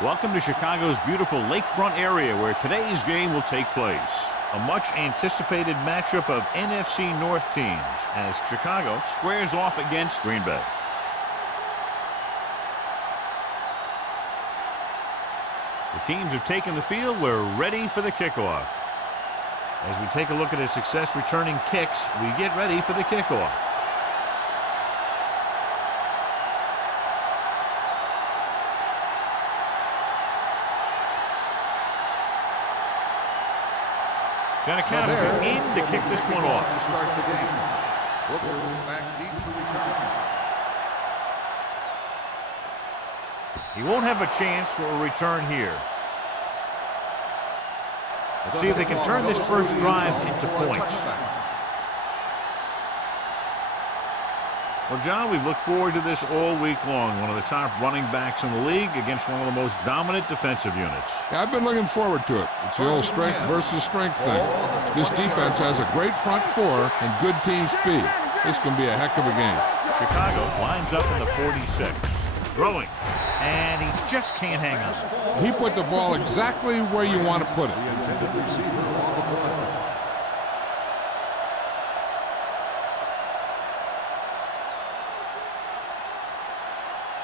Welcome to Chicago's beautiful lakefront area where today's game will take place. A much-anticipated matchup of NFC North teams as Chicago squares off against Green Bay. The teams have taken the field. We're ready for the kickoff. As we take a look at his success returning kicks, we get ready for the kickoff. Janikowski in to kick this one off. To start the game. Booker back deep to return. He won't have a chance for a return here. Let's see if they can turn this first drive into points. Well, John, we've looked forward to this all week long. One of the top running backs in the league against one of the most dominant defensive units. Yeah, I've been looking forward to it. It's the old strength versus strength thing. This defense has a great front four and good team speed. This can be a heck of a game. Chicago lines up in the 46. Throwing. And he just can't hang on. He put the ball exactly where you want to put it. The intended receiver on the play.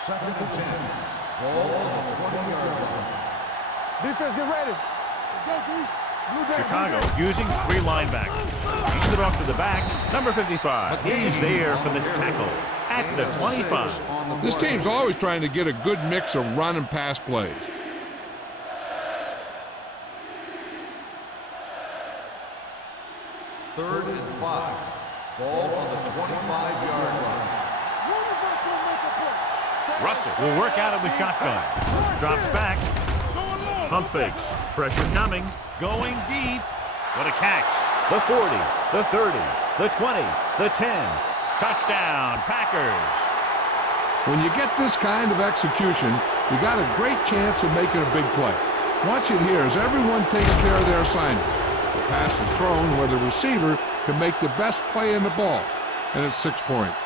Second and 10. Ball on the 20-yard line. Defense, get ready. Let's go, Chicago using three linebackers. Hands it off to the back. Number 55 is there for the tackle at the 25. This team's always trying to get a good mix of run and pass plays. Third and 5. Ball on the 25-yard line. Russell will work out of the shotgun. Drops back. Pump fakes. Pressure coming. Going deep. What a catch. The 40, the 30, the 20, the 10. Touchdown, Packers. When you get this kind of execution, you got a great chance of making a big play. Watch it here as everyone takes care of their assignment. The pass is thrown where the receiver can make the best play in the ball, and it's 6 points.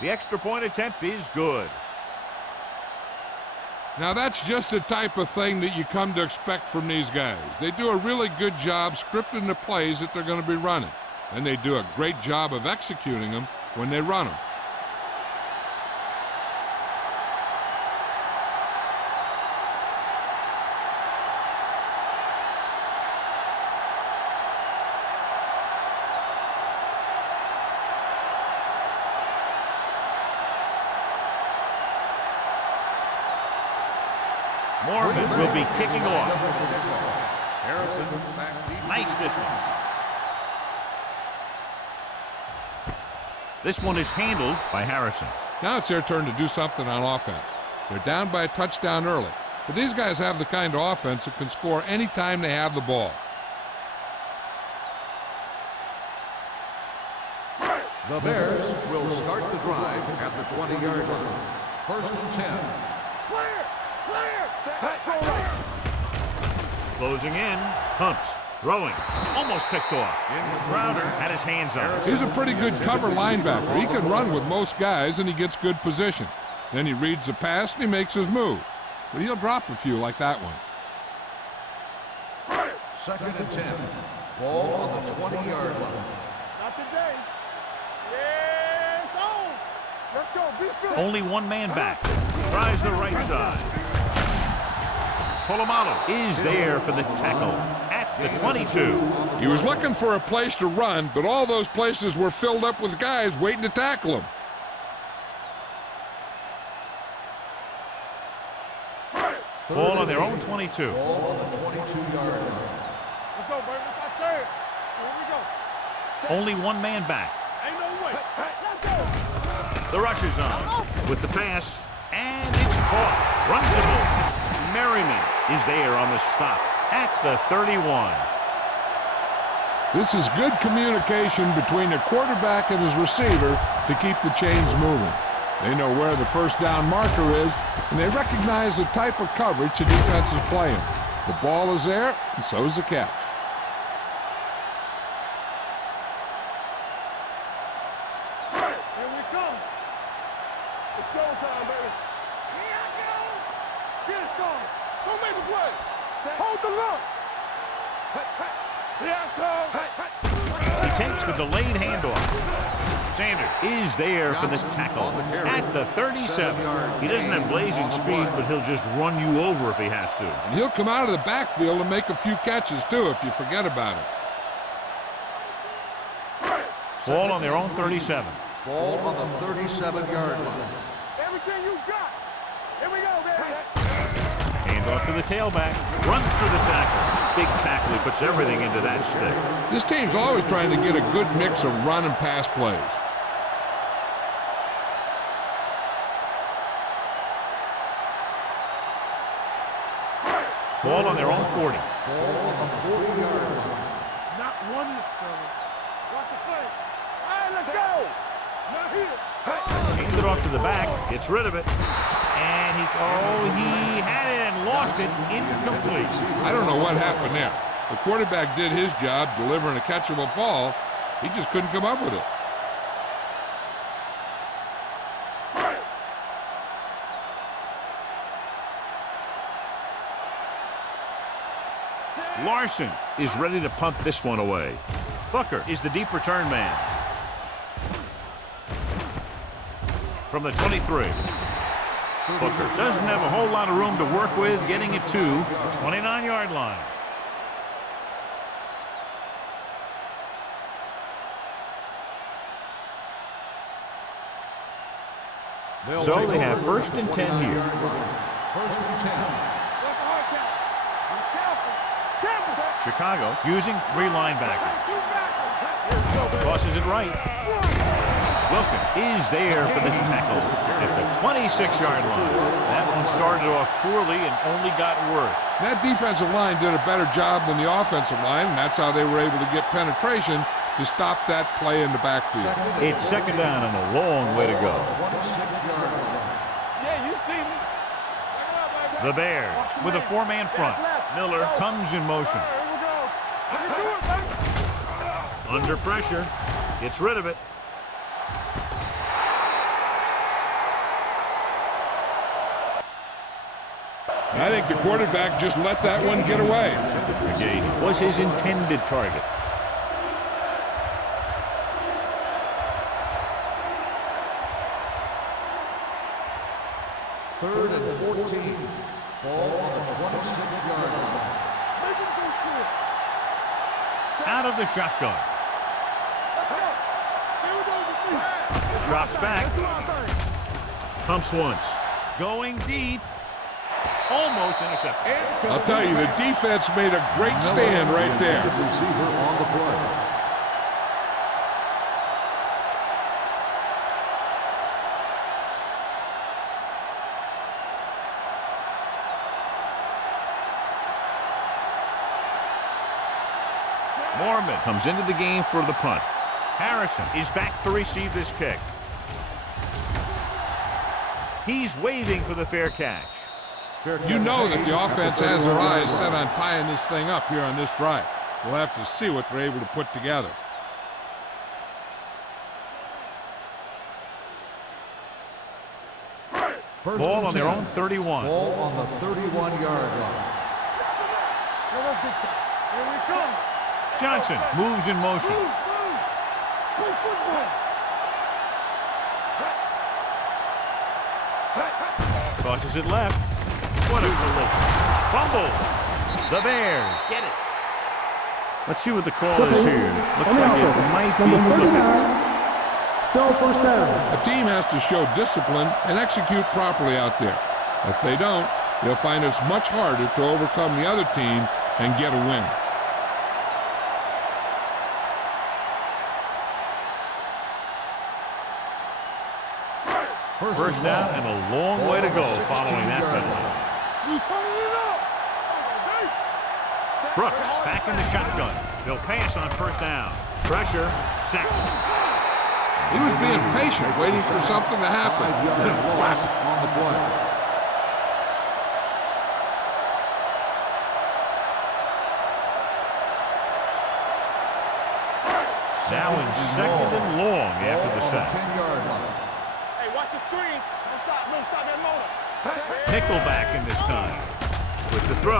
The extra point attempt is good. Now that's just the type of thing that you come to expect from these guys. They do a really good job scripting the plays that they're going to be running. And they do a great job of executing them when they run them. Mormon will be kicking off. Harrison back deep. Nice distance. This one is handled by Harrison. Now it's their turn to do something on offense. They're down by a touchdown early. But these guys have the kind of offense that can score any time they have the ball. The Bears will start the drive at the 20-yard line. First and 10. Closing in. Pumps. Throwing. Almost picked off. Crowder had his hands on it. He's a pretty good cover linebacker. He can run with most guys, and he gets good position. Then he reads the pass, and he makes his move. But he'll drop a few like that one. Second and 10. Ball on the 20-yard line. Not today. Yes, on. Let's go. Be good. Only one man back. Tries the right side. Polamalu is there for the tackle at the 22. He was looking for a place to run, but all those places were filled up with guys waiting to tackle him. Ball on their own 22. Ball on the 22-yard line. Let's go, baby. It's our turn. Here we go. Only one man back. Ain't no way. Let's go. The rush is on with the pass, and it's caught. Runs it home. Merriman is there on the stop at the 31. This is good communication between the quarterback and his receiver to keep the chains moving. They know where the first down marker is, and they recognize the type of coverage the defense is playing. The ball is there, and so is the catch. Here we come. It's showtime, baby. Here I go. Get it, Sean. Don't make a play. Hold the look. Here I come. He takes the delayed handoff. Sanders is there for the tackle at the 37. He doesn't have blazing speed, but he'll just run you over if he has to. And he'll come out of the backfield and make a few catches, too, if you forget about it. Ball on their own 37. Ball on the 37-yard line. Everything you got. Here we go, baby. Handoff to the tailback. Runs through the tackle. Big tackle. He puts everything into that stick. This team's always trying to get a good mix of run and pass plays. Ball on their own 40. Ball on the 40-yard line. Not one inch, fellas. Watch the play. All right, let's go. Not here. Hands it off to the back. Gets rid of it. And he had it and lost it. Incomplete. I don't know what happened there. The quarterback did his job delivering a catchable ball. He just couldn't come up with it. Larson is ready to punt this one away. Booker is the deep return man. From the 23. Booker doesn't have a whole lot of room to work with, getting it to the 29-yard line. So they have 1st and 10 here. 1st and 10. Chicago using 3 linebackers. Tosses it right. Wilkin is there for the tackle at the 26-yard line. That one started off poorly and only got worse. That defensive line did a better job than the offensive line, and that's how they were able to get penetration to stop that play in the backfield. It's 2nd down and a long way to go. 26-yard line. Yeah, you see me. Check it out, baby. The Bears with a 4-man front. Miller comes in motion. Here we go. Let me do it, baby. Under pressure. Gets rid of it. I think the quarterback just let that one get away. It was his intended target. Third and 14. Ball on the 26-yard line. Make him go short. Out of the shotgun. Let's go. Here we go, you see. Drops back. Let's do our thing. Pumps once. Going deep. Almost intercepted. I'll tell you, the defense made a great stand right there. Receiver on the play. Mormon comes into the game for the punt. Harrison is back to receive this kick. He's waving for the fair catch. You know that the offense has their eyes set on tying this thing up here on this drive. We'll have to see what they're able to put together. Ball on their own 31. Ball on the 31-yard line. Yo, let's get to it. Here we come. Johnson moves in motion. Move, move. Play football. Tosses it left. What a collision. Fumble. The Bears get it. Let's see what the call is here. Looks like it might be flipping. Still 1st down. A team has to show discipline and execute properly out there. If they don't, they'll find it's much harder to overcome the other team and get a win. First down and a long way to go following that penalty. You turning it up. Brooks back in the shotgun. He'll pass on first down. Pressure, sack. He was being patient, waiting for something to happen. 5 yard loss on the play. Now in second and long after the sack. 10-yard line. Hey, watch the screen. Don't stop that motor. Nickelback in this time. With the throw,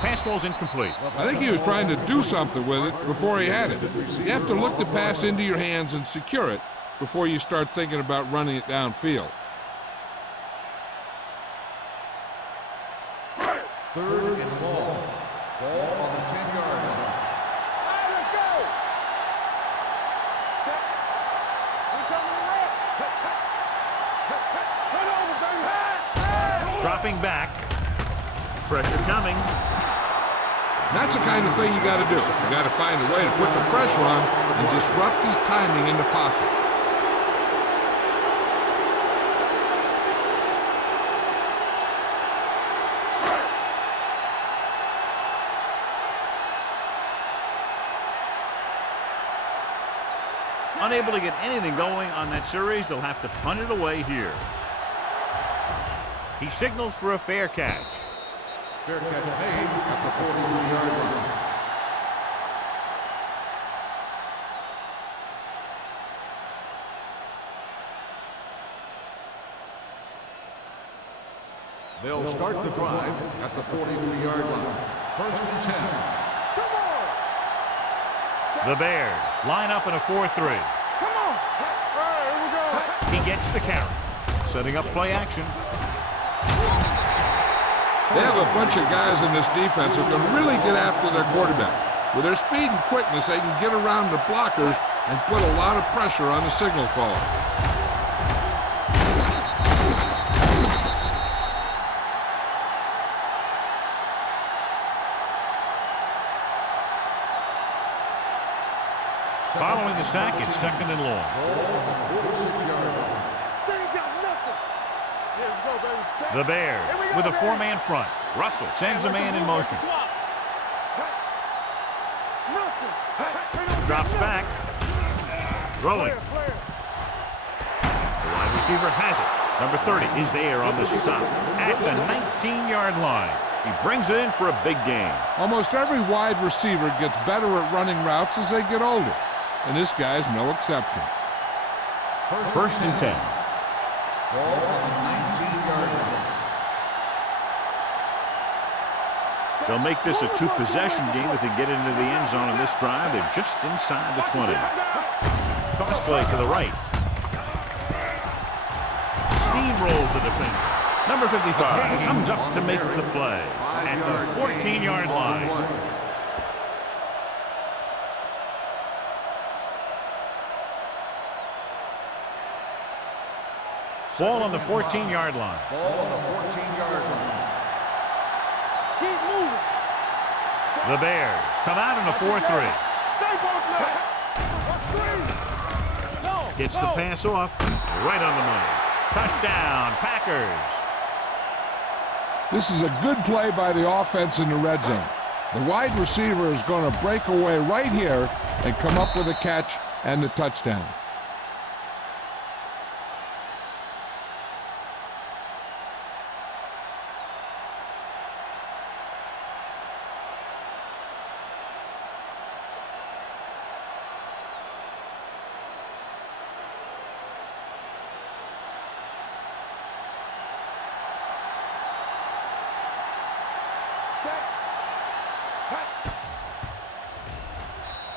pass falls incomplete. I think he was trying to do something with it before he had it. You have to look the pass into your hands and secure it before you start thinking about running it downfield. 3rd and long. Ball on the 10-yard line. All right, let's go. Set. We coming around. Turn over, baby. Dropping back. Pressure coming. That's the kind of thing you got to do. You got to find a way to put the pressure on and disrupt his timing in the pocket. Unable to get anything going on that series, they'll have to punt it away here. He signals for a fair catch. Fair catch made at the 43-yard line. They'll start the drive at the 43-yard line. 1st and 10. Come on. The Bears line up in a 4-3. Come on. All right, here we go. He gets the carry. Setting up play action. They have a bunch of guys in this defense who can really get after their quarterback. With their speed and quickness, they can get around the blockers and put a lot of pressure on the signal caller. Following the sack, it's 2nd and long. Ball on the 46-yard line. They ain't got nothing. Here we go, baby. Set. The Bears Here we go, with a baby. 4-man front. Russell sends a man in motion. Swap. Nothing. Drops back. Throwing. Player. The wide receiver has it. Number 30 is there on the stop at the 19-yard line. He brings it in for a big gain. Almost every wide receiver gets better at running routes as they get older, and this guy's no exception. 1st and 10. Ball on the 19-yard line. They'll make this a 2-possession game if they get into the end zone in this drive. They're just inside the 20. Toss play to the right. Steamrolls the defender. Number 55 comes up to make the play at the 14-yard line. Ball on the 14-yard line. Ball on the 14-yard line. Keep moving. The Bears come out in a 4-3. Stay both legs. Gets the pass off right on the money. Touchdown, Packers. This is a good play by the offense in the red zone. The wide receiver is going to break away right here and come up with a catch and the touchdown.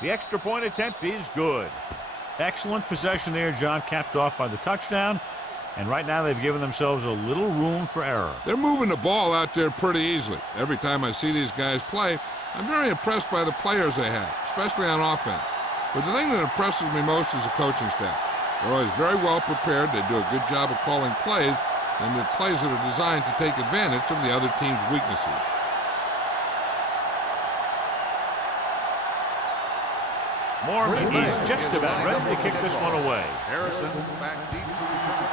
The extra point attempt is good. Excellent possession there, John, capped off by the touchdown. And right now they've given themselves a little room for error. They're moving the ball out there pretty easily. Every time I see these guys play, I'm very impressed by the players they have, especially on offense. But the thing that impresses me most is the coaching staff. They're always very well prepared. They do a good job of calling plays, and the plays that are designed to take advantage of the other team's weaknesses. Morgan is just about ready to kick this one away. Harrison back deep to return.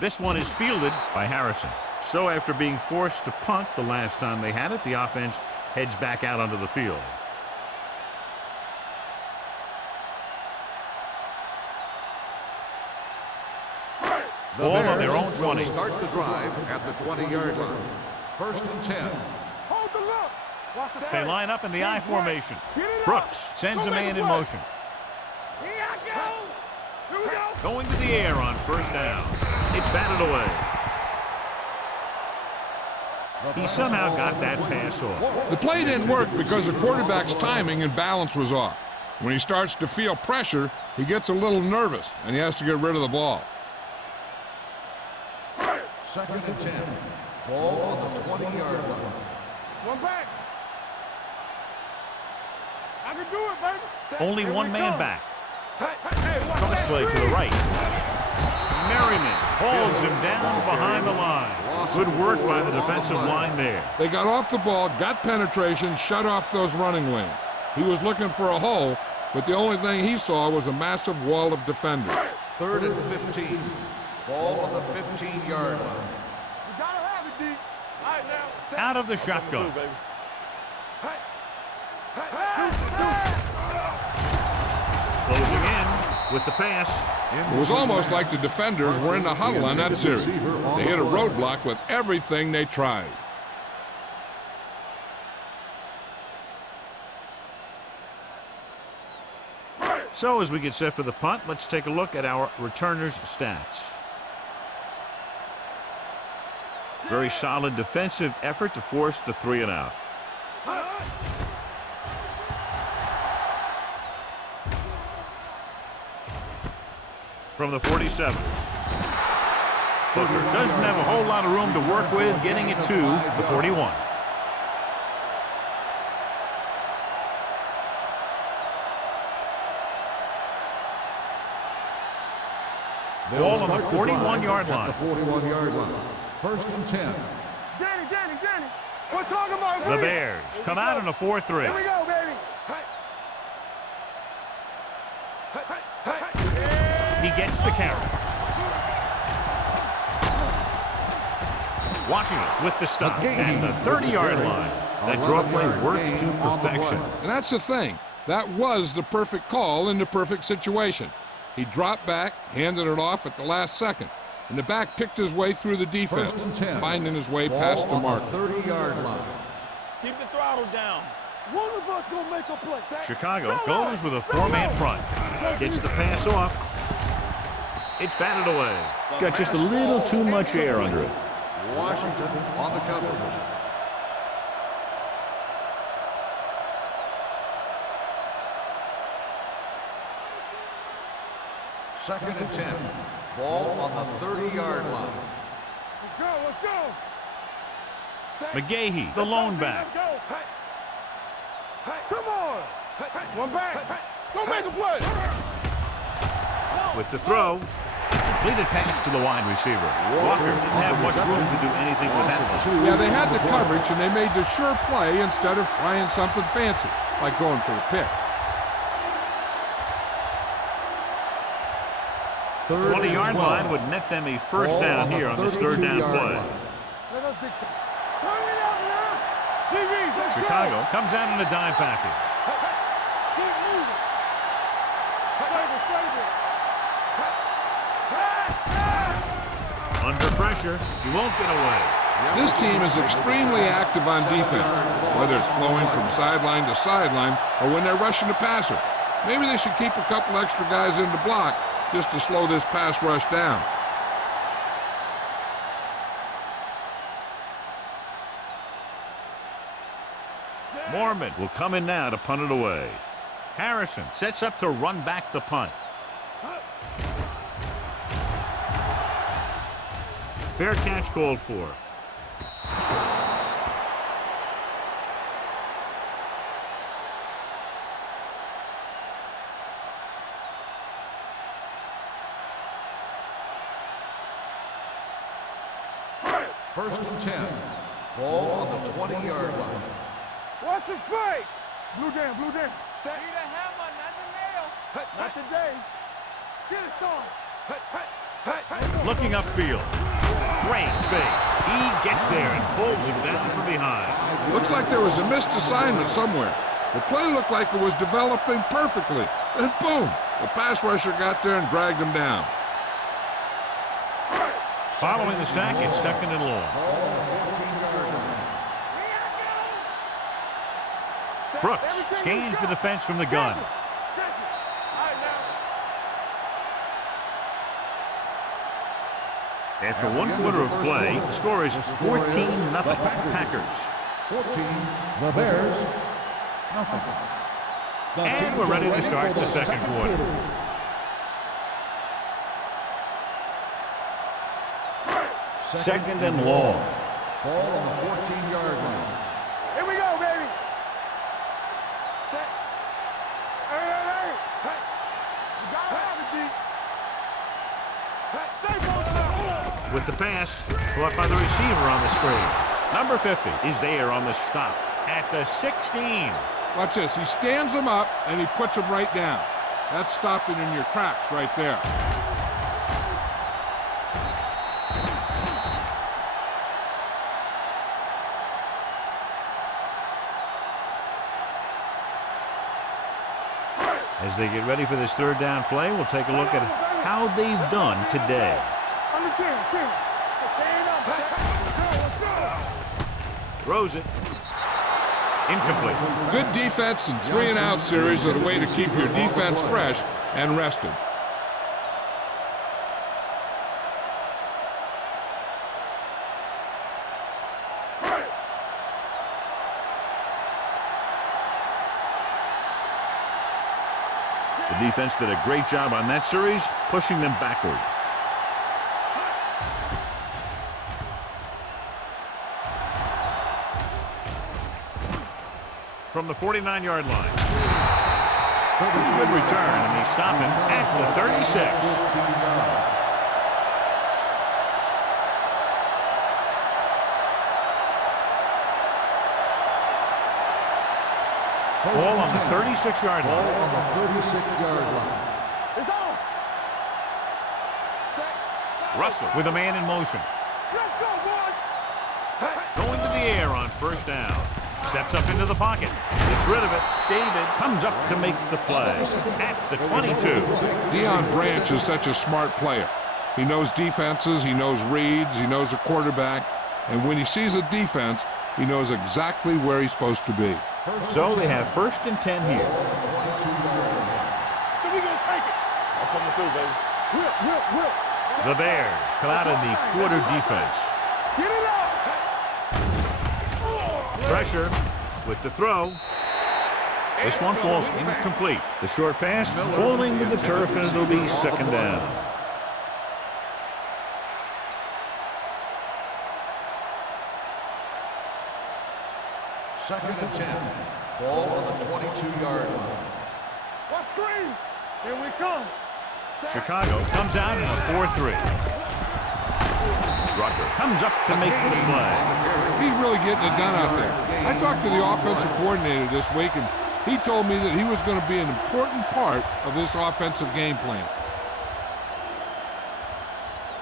This one is fielded by Harrison. So after being forced to punt the last time they had it, the offense heads back out onto the field. Ball on their own 20. Start the drive at the 20-yard line. 1st and 10. Hold the look. Watch the They play. line up in the I formation. Get it up. Brooks sends a Go make man the in play. motion. Here I go. Here we go. Going to the air on 1st down. It's batted away. He somehow got that pass off. The play didn't work because the quarterback's timing and balance was off. When he starts to feel pressure, he gets a little nervous, and he has to get rid of the ball. 2nd and 10. Ball on the 20-yard line. One back. I can do it, baby. Only Here one we man come. back. Hey, watch Cross that play to the screen. right. Merriman holds him down behind the line. Good work by the defensive line there. They got off the ball, got penetration, shut off those running lanes. He was looking for a hole, but the only thing he saw was a massive wall of defenders. 3rd and 15. Ball on the 15-yard line. You gotta have it, D. All right, now. Out of the shotgun. Closing in with the pass. It was almost like the defenders were in the huddle on that series. They hit a roadblock with everything they tried. So as we get set for the punt, let's take a look at our returners' stats. Very solid defensive effort to force the 3 and out. From the 47. Booker doesn't have a whole lot of room to work with, getting it to the 41. Ball on the 41-yard line. 41-yard line. 1st and 10. Danny. We're talking about The Bears come out in a 4-3. Here we go, baby. He gets the carry. Washington with the stop at the 30-yard line. That draw play works to perfection. And that's the thing. That was the perfect call in the perfect situation. He dropped back, handed it off at the last second, and the back picked his way through the defense, 1st and 10. finding his way Ball past the on marker. 30-yard line. Keep the throttle down. One of us gonna make a play. Chicago goes with a 4-man front. Gets the pass off. It's batted away. Got just a little too much air under it. Washington on the coverage. Second and 10. Ball on the 30-yard line. Let's go. McGahee, the lone back. Let's go. Come on. One back. Go make a play. With the throw, completed pass to the wide receiver. Walker didn't have much room to do anything with that one. Yeah, they had the coverage, and they made the sure play instead of trying something fancy, like going for the pick. 20-yard line would net them a first down here on this 3rd down play. Let us big time. Turn it up now. DBs, let's Chicago go. comes out in a dime package. Keep moving. Save it. Under pressure, he won't get away. This team is extremely active on defense, whether it's flowing from sideline to sideline or when they're rushing the passer. Maybe they should keep a couple extra guys in the block just to slow this pass rush down. Mormon will come in now to punt it away. Harrison sets up to run back the punt. Fair catch called for. First and 10. Ball on the 20-yard line. Watch the fake. Blue down. Need a hammer, not the nail. Not today. Get it, son. Looking upfield. Great fake. He gets there and pulls him down from behind. Looks like there was a missed assignment somewhere. The play looked like it was developing perfectly. And boom, the pass rusher got there and dragged him down. Following the sack, it's 2nd and long. Brooks scans the defense from the gun. After 1 quarter of play, the score is 14-0 Packers. 14, the Bears, nothing. And we're ready to start the second quarter. Second and long. Ball on the 14-yard line. Here we go, baby. Set. Hey. You gotta have it, D. Stay on. With the pass, caught by the receiver on the screen. Number 50 is there on the stop at the 16. Watch this. He stands him up, and he puts him right down. That's stopping in your tracks right there. As they get ready for this 3rd down play, we'll take a look at how they've done today. Under 10. Throws it. Incomplete. Good defense and 3-and-out series are the way to keep your defense fresh and rested. The defense did a great job on that series, pushing them backward. From the 49-yard line. Good return, and they stop him at the 36. Ball on the 36-yard line. Ball on the 36-yard line. It's on. Set. Russell with a man in motion. Let's go, boys. Going to the air on 1st down. Steps up into the pocket. Gets rid of it. David comes up to make the play at the 22. Deion Branch is such a smart player. He knows defenses, he knows reads, he knows a quarterback, and when he sees a defense, he knows exactly where he's supposed to be. So they have 1st and 10 here. So we gonna take it. I'm coming through, baby. Whip. The Bears come out in the quarter defense. Get it up. Pressure with the throw. This one falls incomplete. The short pass falling to the turf, and it'll be 2nd down. Second and 10. Ball on the 22-yard line. What screen? Here we come. Chicago comes out in a 4-3. Rucker comes up to make the play. He's really getting it done out there. I talked to the offensive coordinator this week, and he told me that he was going to be an important part of this offensive game plan.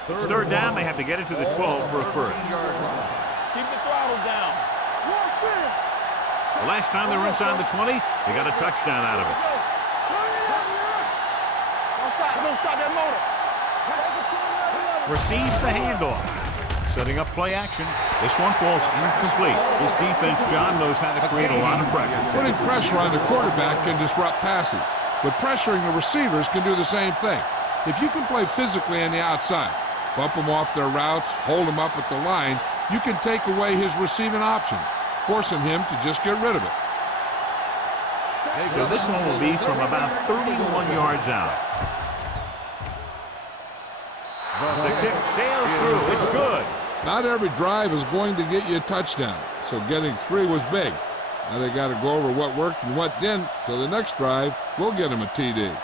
It's 3rd down. They have to get it to the 12 for a 1st. Keep the throttle down. The last time they were inside the 20, they got a touchdown out of it. Don't stop that motor. Receives the handoff. Setting up play action. This one falls incomplete. This defense, John, knows how to create a lot of pressure. Putting pressure on the quarterback can disrupt passing, but pressuring the receivers can do the same thing. If you can play physically on the outside, bump them off their routes, hold them up at the line, you can take away his receiving options, forcing him to just get rid of it. So this one will be from about 31 yards out. The kick sails through. It's good. Not every drive is going to get you a touchdown, so getting 3 was big. Now they got to go over what worked and what didn't, so the next drive will get them a TD.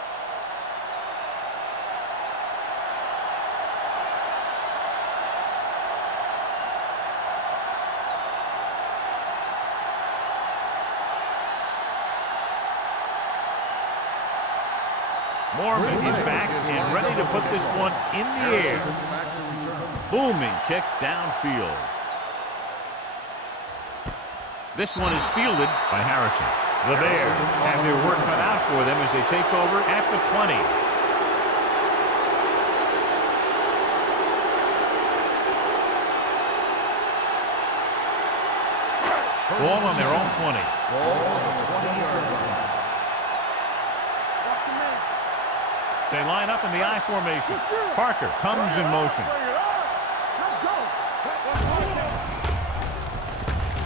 Mormon is back and ready to put this one in the air. Back to return. Booming kick downfield. This one is fielded by Harrison. The Bears have their work cut out for them as they take over at the 20. Ball on their own 20. Ball on the 20-yard line. Watch your man. They line up in the I formation. Parker comes in motion. Bring it on. Let's go.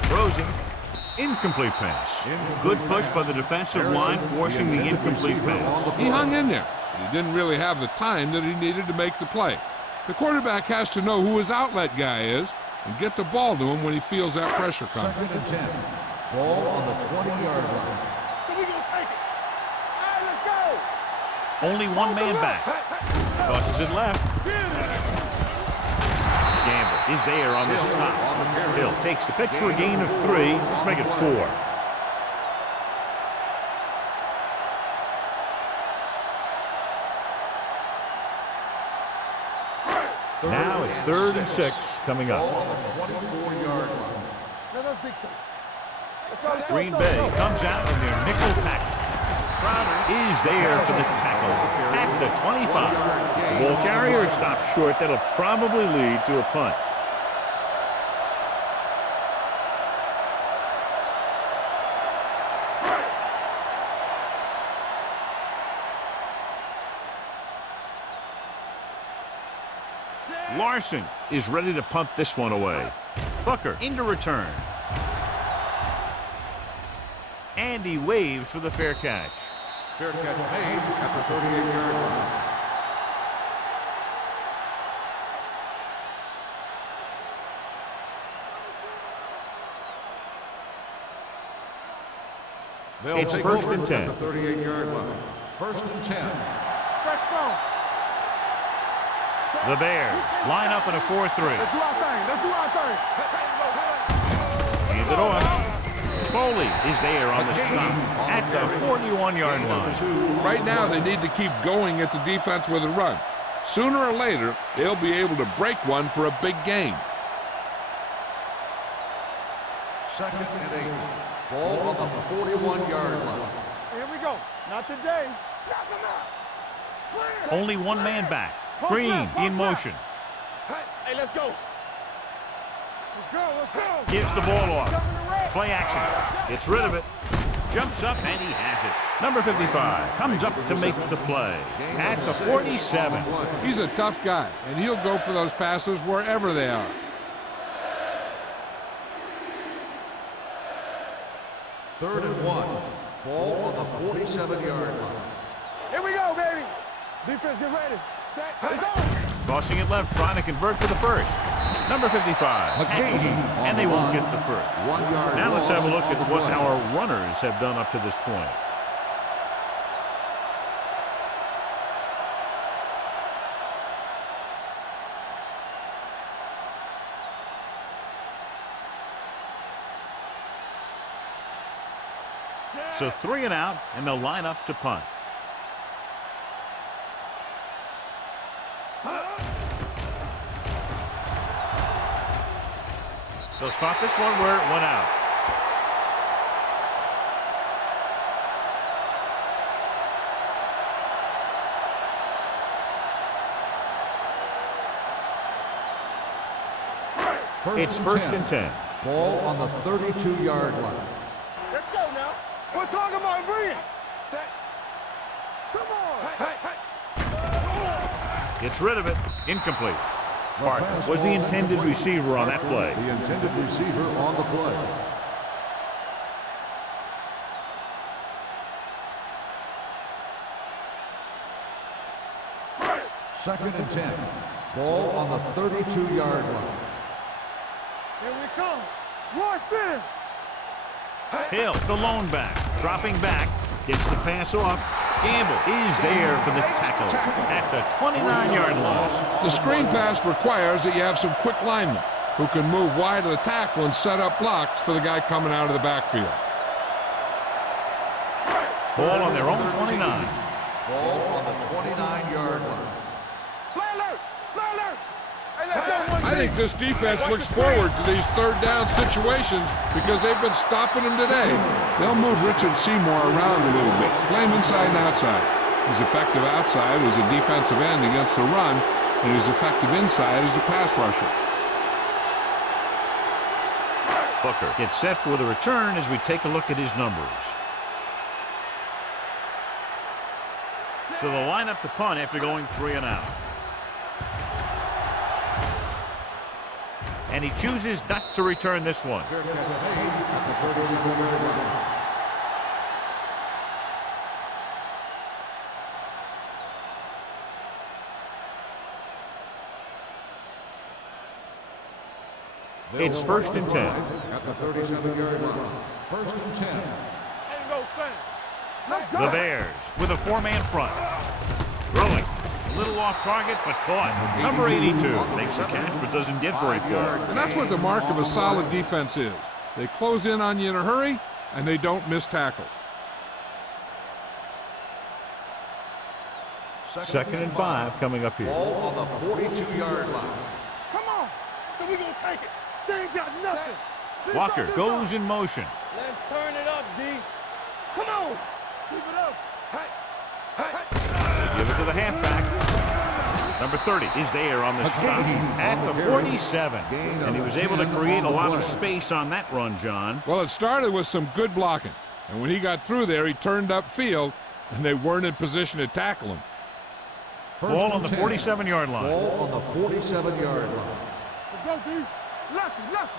Throws it. Incomplete pass. Good push by the defensive line, forcing the incomplete pass. He hung in there, but he didn't really have the time that he needed to make the play. The quarterback has to know who his outlet guy is and get the ball to him when he feels that pressure coming. 2nd and 10. Ball on the 20-yard line. So we gonna take it. All right, let's go. Only one man back. Tosses it left. Gamble is there on the stop. Hill takes the pitch for a gain of 3. Let's make it 4. Now it's 3rd and 6 coming Ball up. on the 24-yard line. Let us dictate. Let's go. Let's go, Green let's go, Bay let's go. comes out in their nickel pack. Crowder is there for the tackle at the 25. The ball carrier stops short. That'll probably lead to a punt. Larson is ready to punt this one away. Booker into return. And he waves for the fair catch. Fair catch made at the 38-yard line. They'll It's take 1st over and 10. at the 38-yard line. 1st and 10. Fresh phone. The Bears line up in a 4-3. Let's do our thing. Let's do our thing. Hand it off. Foley is there on the stop at the 41-yard line. Right now, they need to keep going at the defense with a run. Sooner or later, they'll be able to break one for a big gain. 2nd and 8. Ball on the 41-yard line. Here we go. Not today. Not tonight. Only one man back. Green in motion. Hey, let's go. Let's go. Let's go. Gives the ball off. Play action. Gets rid of it. Jumps up and he has it. Number 55 comes up to make the play at the 47. He's a tough guy, and he'll go for those passes wherever they are. Third and 1. Ball on the 47-yard line. Here we go, baby. Defense, get ready. Set. It's on. Tossing it left, trying to convert for the first. Number 55 tackles him, and they won't get the first. 1 yard. Now let's have a look loss at on the what play. our runners have done up to this point. So 3 and out, and they'll line up to punt. They'll spot this one where it went out. It's 1st and 10. Ball on the 32-yard line. Let's go now. We're talking about bring it. Set. Come on. Gets rid of it. Incomplete. Parker was the intended receiver on that play. The intended receiver on the play. Second and 10. Ball on the 32-yard line. Here we come. Larson. Hill, the lone back, dropping back, gets the pass off. Gamble is there for the tackle at the 29-yard line. The screen pass requires that you have some quick linemen who can move wide of the tackle and set up blocks for the guy coming out of the backfield. Ball on their own 29. Ball on the 29-yard line. Fly alert! Fly alert! Hey, let's go, one I think this defense looks forward to these third down situations because they've been stopping them today. They'll move Richard Seymour around a little bit, play him inside and outside. He's effective outside as a defensive end against the run, and he's effective inside as a pass rusher. Booker gets set for the return as we take a look at his numbers. So they'll line up the punt after going 3 and out. And he chooses not to return this one. Fair catch made at the 37-yard line. It's 1st and 10. At the 37-yard line. 1st and 10. Hey, go, fast. Let's go. The Bears with a 4-man front. Throwing. A little off target, but caught. Number 82 makes the catch, but doesn't get very far. And that's what the mark of a solid defense is. They close in on you in a hurry, and they don't miss tackle. 2nd and 5 coming up here. Ball on the 42-yard line. Come on. So we gonna take it. They ain't got nothing. Walker goes in motion. Let's turn it up, D. Come on. Keep it up. They give it to the halfback. Number 30 is there on the stop at the 47. And he was able to create a lot of space on that run, John. Well, it started with some good blocking. And when he got through there, he turned upfield, and they weren't in position to tackle him. Ball on the 47-yard line. Ball on the 47-yard line. Let's go, D. Lucky, lucky.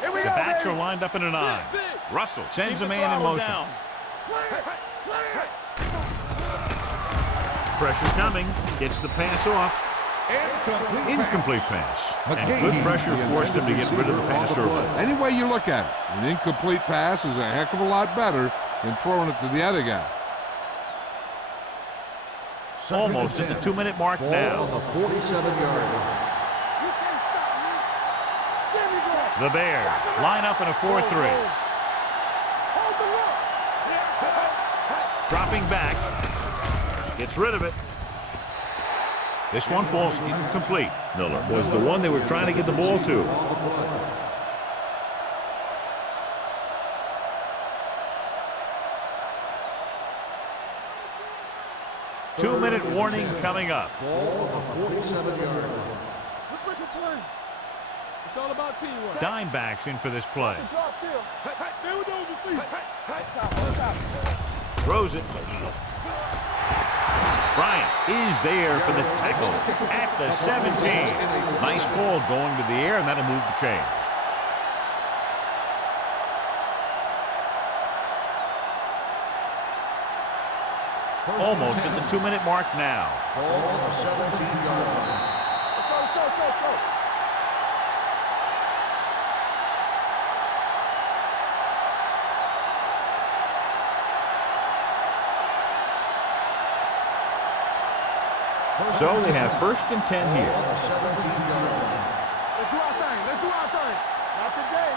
Here we The go, backs baby. are lined up in an I. Russell sends a man in motion. Pressure coming. Gets the pass off. Incomplete pass. And good pressure forced him to get rid of the pass early. Any way you look at it, an incomplete pass is a heck of a lot better than throwing it to the other guy. Almost at the 2-minute mark Ball now. on the 47-yard line. The Bears line up in a 4-3. Dropping back. Gets rid of it. This one falls incomplete. Miller was the one they were trying to get the ball to. Two-minute warning coming up. Ball on the 47-yard line. Let's make a play. It's all about teamwork. Dimebacks in for this play. Drop still. Stay with those you see. Top. Throws it. Bryant is there for the tackle at the 17. Nice call going to the air, and that'll move the chain. Almost at the 2-minute mark now. Ball on the 17-yard line. Let's go. So they have 1st and 10 here. On the 17-yard line. Let's do our thing. Not today.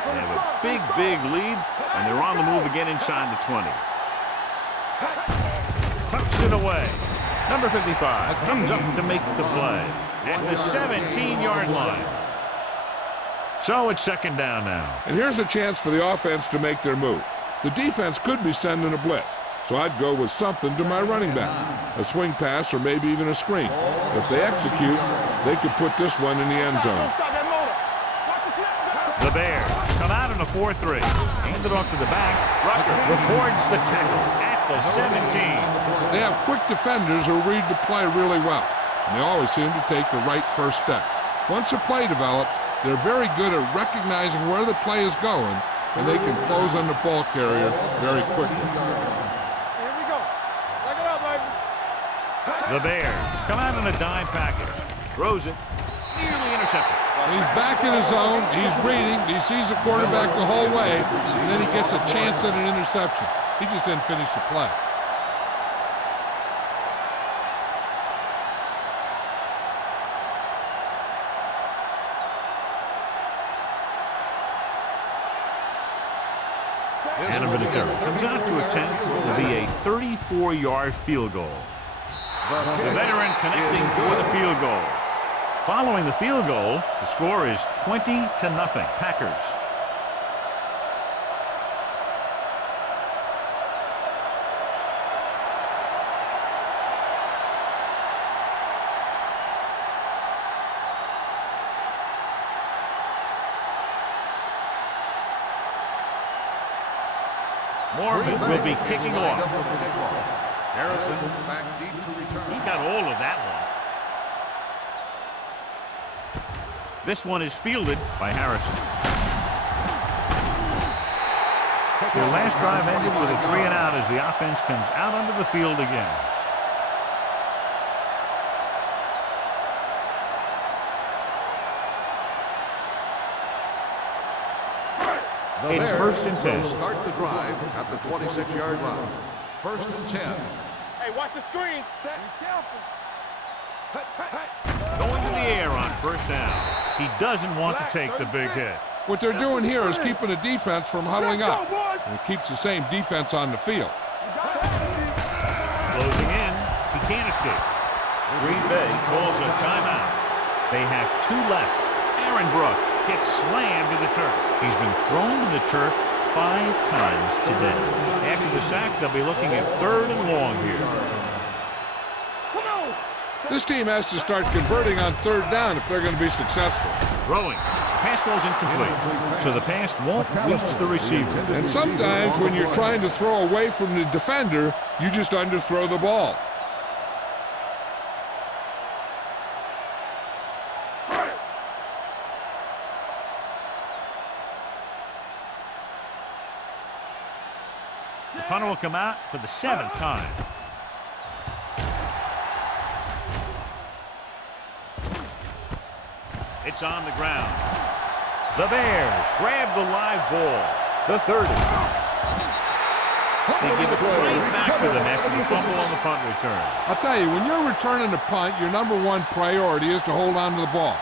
They have a big lead, and they're on the move again inside the 20. Tucks it away. Number 55 comes up to make the play at the 17-yard line. So it's 2nd down now. And here's a chance for the offense to make their move. The defense could be sending a blitz, so I'd go with something to my running back, a swing pass or maybe even a screen. If they execute, they could put this one in the end zone. The Bears come out in a 4-3. Hand it off to the back. Rucker records the tackle at the 17. They have quick defenders who read the play really well, and they always seem to take the right first step. Once a play develops, they're very good at recognizing where the play is going, and they can close on the ball carrier very quickly. Here we go. Back it up, baby. The Bears come out in a dime package. Throws it. Nearly intercepted. He's back in his zone. He's reading. He sees the quarterback the whole way, and then he gets a chance at an interception. He just didn't finish the play. Adam Vinatieri comes out to attempt what will be a 34-yard field goal. The veteran connecting for the field goal. Following the field goal, the score is 20-0, Packers. Morgan will be kicking off. Harrison back deep to return. He got all of that one. This one is fielded by Harrison. Their last drive ended with a 3-and-out as the offense comes out onto the field again. It's 1st and 10. Will start the drive at the 26-yard line. 1st and 10. Hey, watch the screen. Set. Be careful. Going to the air on 1st down. He doesn't want to take the big hit. What they're doing here is keeping the defense from huddling up. And it keeps the same defense on the field. Closing in. He can't escape. Green Bay calls a timeout. They have 2 left. Aaron Brooks gets slammed to the turf. He's been thrown to the turf 5 times today. After the sack, they'll be looking at 3rd and long here. This team has to start converting on 3rd down if they're going to be successful. Throwing. Pass ball's incomplete, so the pass won't reach the receiver. And sometimes when you're trying to throw away from the defender, you just underthrow the ball. The punter will come out for the 7th time. It's on the ground. The Bears grab the live ball. The 30. They give it right back to them after the fumble on the punt return. I'll tell you, when you're returning a punt, your #1 priority is to hold on to the ball.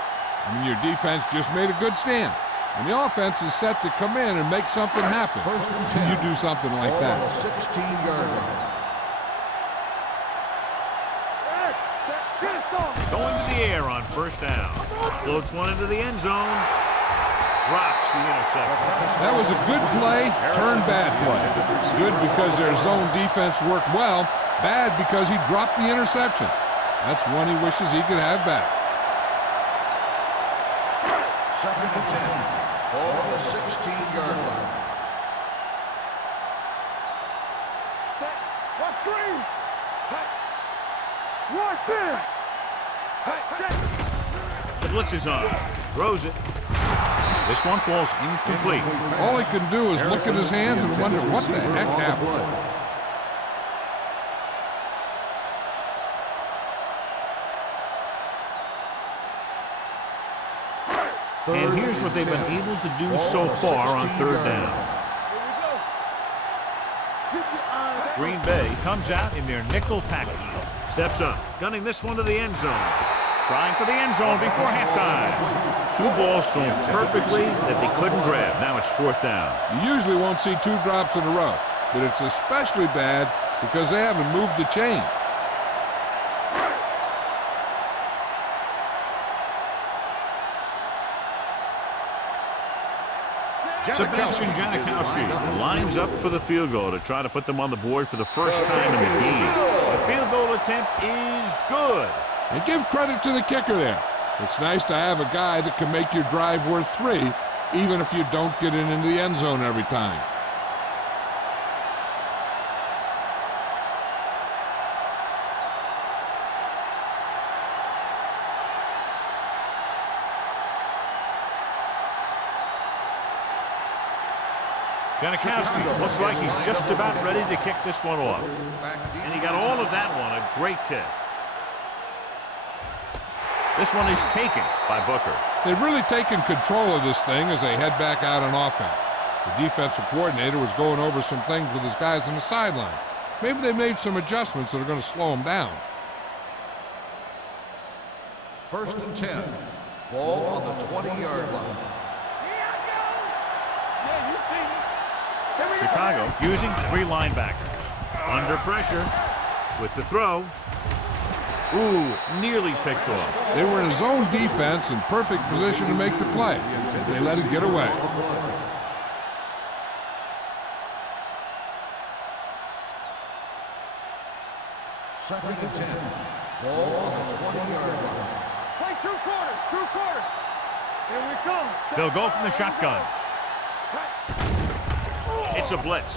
I mean, your defense just made a good stand. And the offense is set to come in and make something happen. 1st and 10. You do something like Ball that. on the 16-yard line. Going to the air on 1st down. Floats one into the end zone. Drops the interception. That was a good play, turned bad play. Good because their zone defense worked well. Bad because he dropped the interception. That's one he wishes he could have back. 2nd and 10. Ball on the 16-yard line. Set. Watch screen. Watch it. The blitz is on. Throws it. This one falls incomplete. All he can do is look at his hands and wonder what the heck happened. And here's what they've been able to do so far on 3rd down. Green Bay comes out in their nickel package. Steps up, gunning this one to the end zone. Trying for the end zone before halftime. 2 balls thrown perfectly that they couldn't grab. Now it's 4th down. You usually won't see 2 drops in a row, but it's especially bad because they haven't moved the chain. Sebastian Janikowski lines up for the field goal to try to put them on the board for the first time in the game. The field goal attempt is good. And give credit to the kicker there. It's nice to have a guy that can make your drive worth 3, even if you don't get it into the end zone every time. Janikowski looks like he's just about ready to kick this one off. And he got all of that one, a great kick. This one is taken by Booker. They've really taken control of this thing as they head back out on offense. The defensive coordinator was going over some things with his guys on the sideline. Maybe they made some adjustments that are going to slow them down. 1st and 10. Ball on the 20-yard line. Chicago using 3 linebackers. Under pressure with the throw. Ooh, nearly picked off. They were in a zone defense in perfect position to make the play. They let it get away. Second and 10. Ball on the 20-yard line. Play 2 quarters, 2 quarters. Here we come. They'll go from the shotgun. It's a blitz.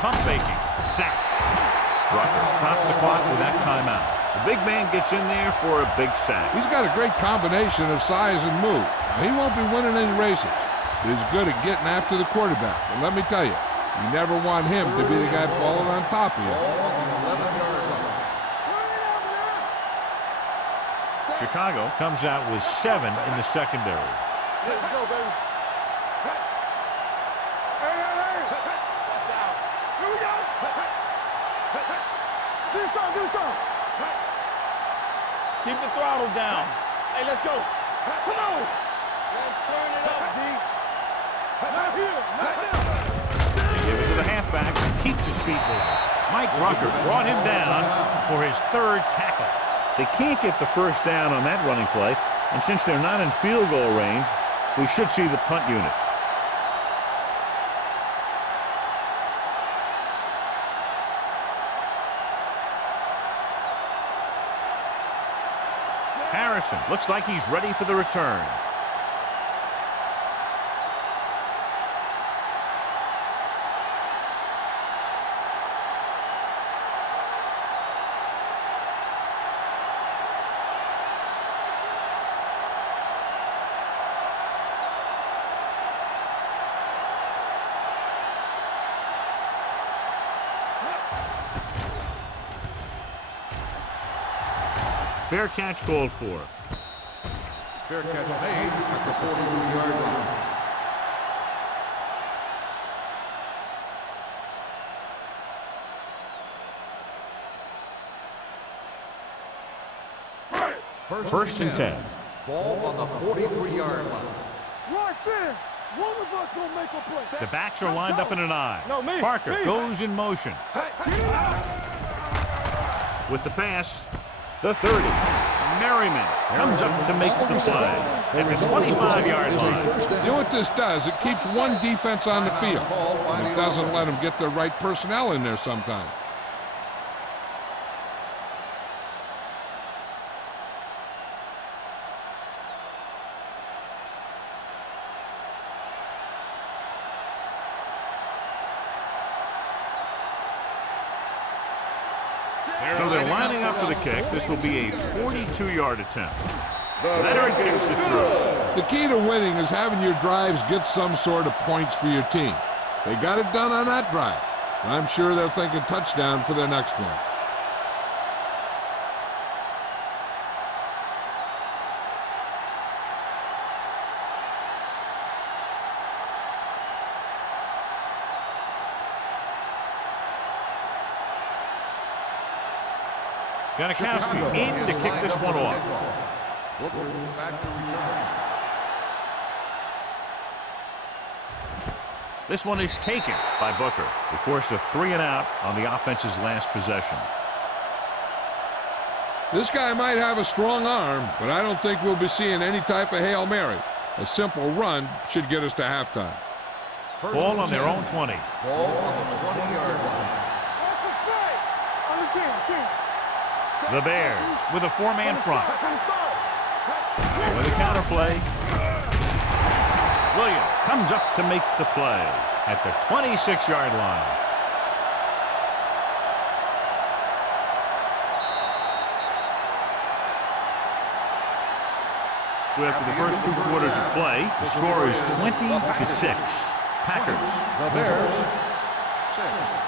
Pump faking. Sack. Rucker stops the clock with that timeout. The big man gets in there for a big sack. He's got a great combination of size and move. Now, he won't be winning any races, but he's good at getting after the quarterback. And let me tell you, you never want him to be the guy falling on top of you. Ball on the 11-yard line. Chicago comes out with 7 in the secondary. Let's go, baby. Hey, hey, hey. Watch out. Here we go. Do something, do something. Keep the throttle down. Hey, let's go. Come on. Let's turn it up, D. Not here, not now. They give it to the halfback. Keeps his feet moving. Mike Rucker brought him down for his 3rd tackle. They can't get the first down on that running play, and since they're not in field goal range, we should see the punt unit. Harrison looks like he's ready for the return. Fair catch called for. Fair catch made at the 43-yard line. First and 10. Ball on the 43-yard line. Right there. One of us gonna make a play. The backs are lined up in an I. No, me. Parker Me. goes in motion. With the pass, the 30. Merriman comes up to make the play at the 25-yard line. You know what this does? It keeps one defense on the field, and it doesn't let them get the right personnel in there sometimes. So they're lining up for the kick. This will be a 42-yard attempt. Leonard kicks it through. The key to winning is having your drives get some sort of points for your team. They got it done on that drive. I'm sure they're thinking touchdown for their next one. Janikowski in to kick this one off. Back to return. This one is taken by Booker. They forced a 3-and-out on the offense's last possession. This guy might have a strong arm, but I don't think we'll be seeing any type of Hail Mary. A simple run should get us to halftime. Ball on their own 20. Ball on the 20-yard line. That's a play. On the team. The Bears with a 4-man front. With a counter play. Williams comes up to make the play at the 26-yard line. So after the first 2 quarters of play, the score is 20-6. Packers. The Bears, 6.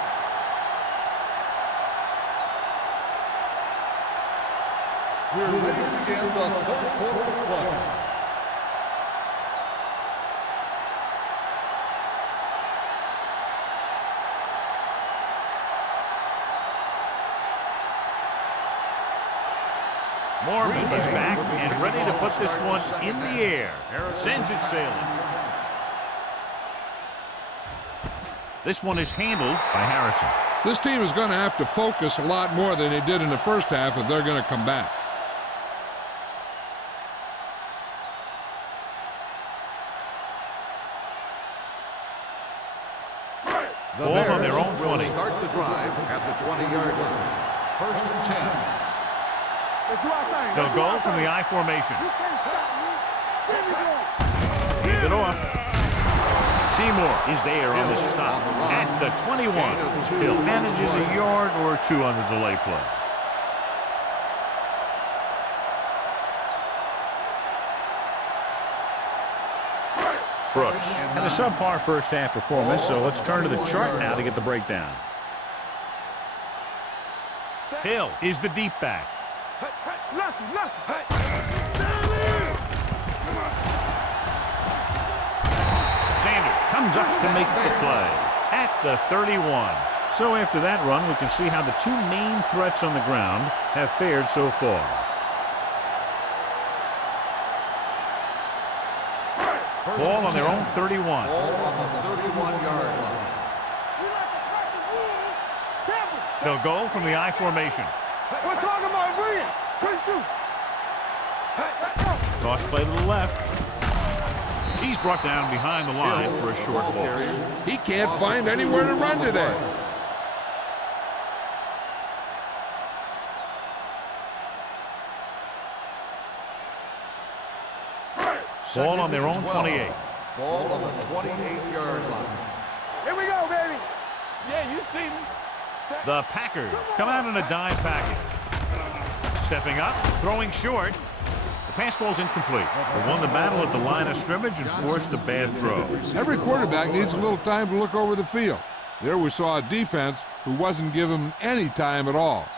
We're ready to begin the 3rd quarter of play. Morgan is back and ready to put this one in the air. Sends it sailing. This one is handled by Harrison. This team is going to have to focus a lot more than they did in the first half if they're going to come back. The Ball on their Bears own will 20. start the drive at the 20-yard line. First and 10. Let's do our thing. They'll go from the I formation. You can't stop me. Give me one. Hand it off. Seymour is there on the stop at the 21. Hill manages a yard or two on the delay play. Brooks had a subpar first half performance, so let's turn to the chart now to get the breakdown. Hill is the deep back. Sanders comes up to make the play at the 31. So after that run, we can see how the two main threats on the ground have fared so far. Ball on their own 31. Ball on the 31-yard line. They'll go from the I formation. We're talking about Williams. Please shoot. Toss play to the left. He's brought down behind the line for a short loss. He can't find anywhere to run today. Ball on their own 28. Ball on the 28-yard line. Here we go, baby. Yeah, you see me. The Packers come out in a dime package. Stepping up, throwing short. The pass falls incomplete. They won the battle at the line of scrimmage and forced a bad throw. Every quarterback needs a little time to look over the field. There we saw a defense who wasn't given any time at all.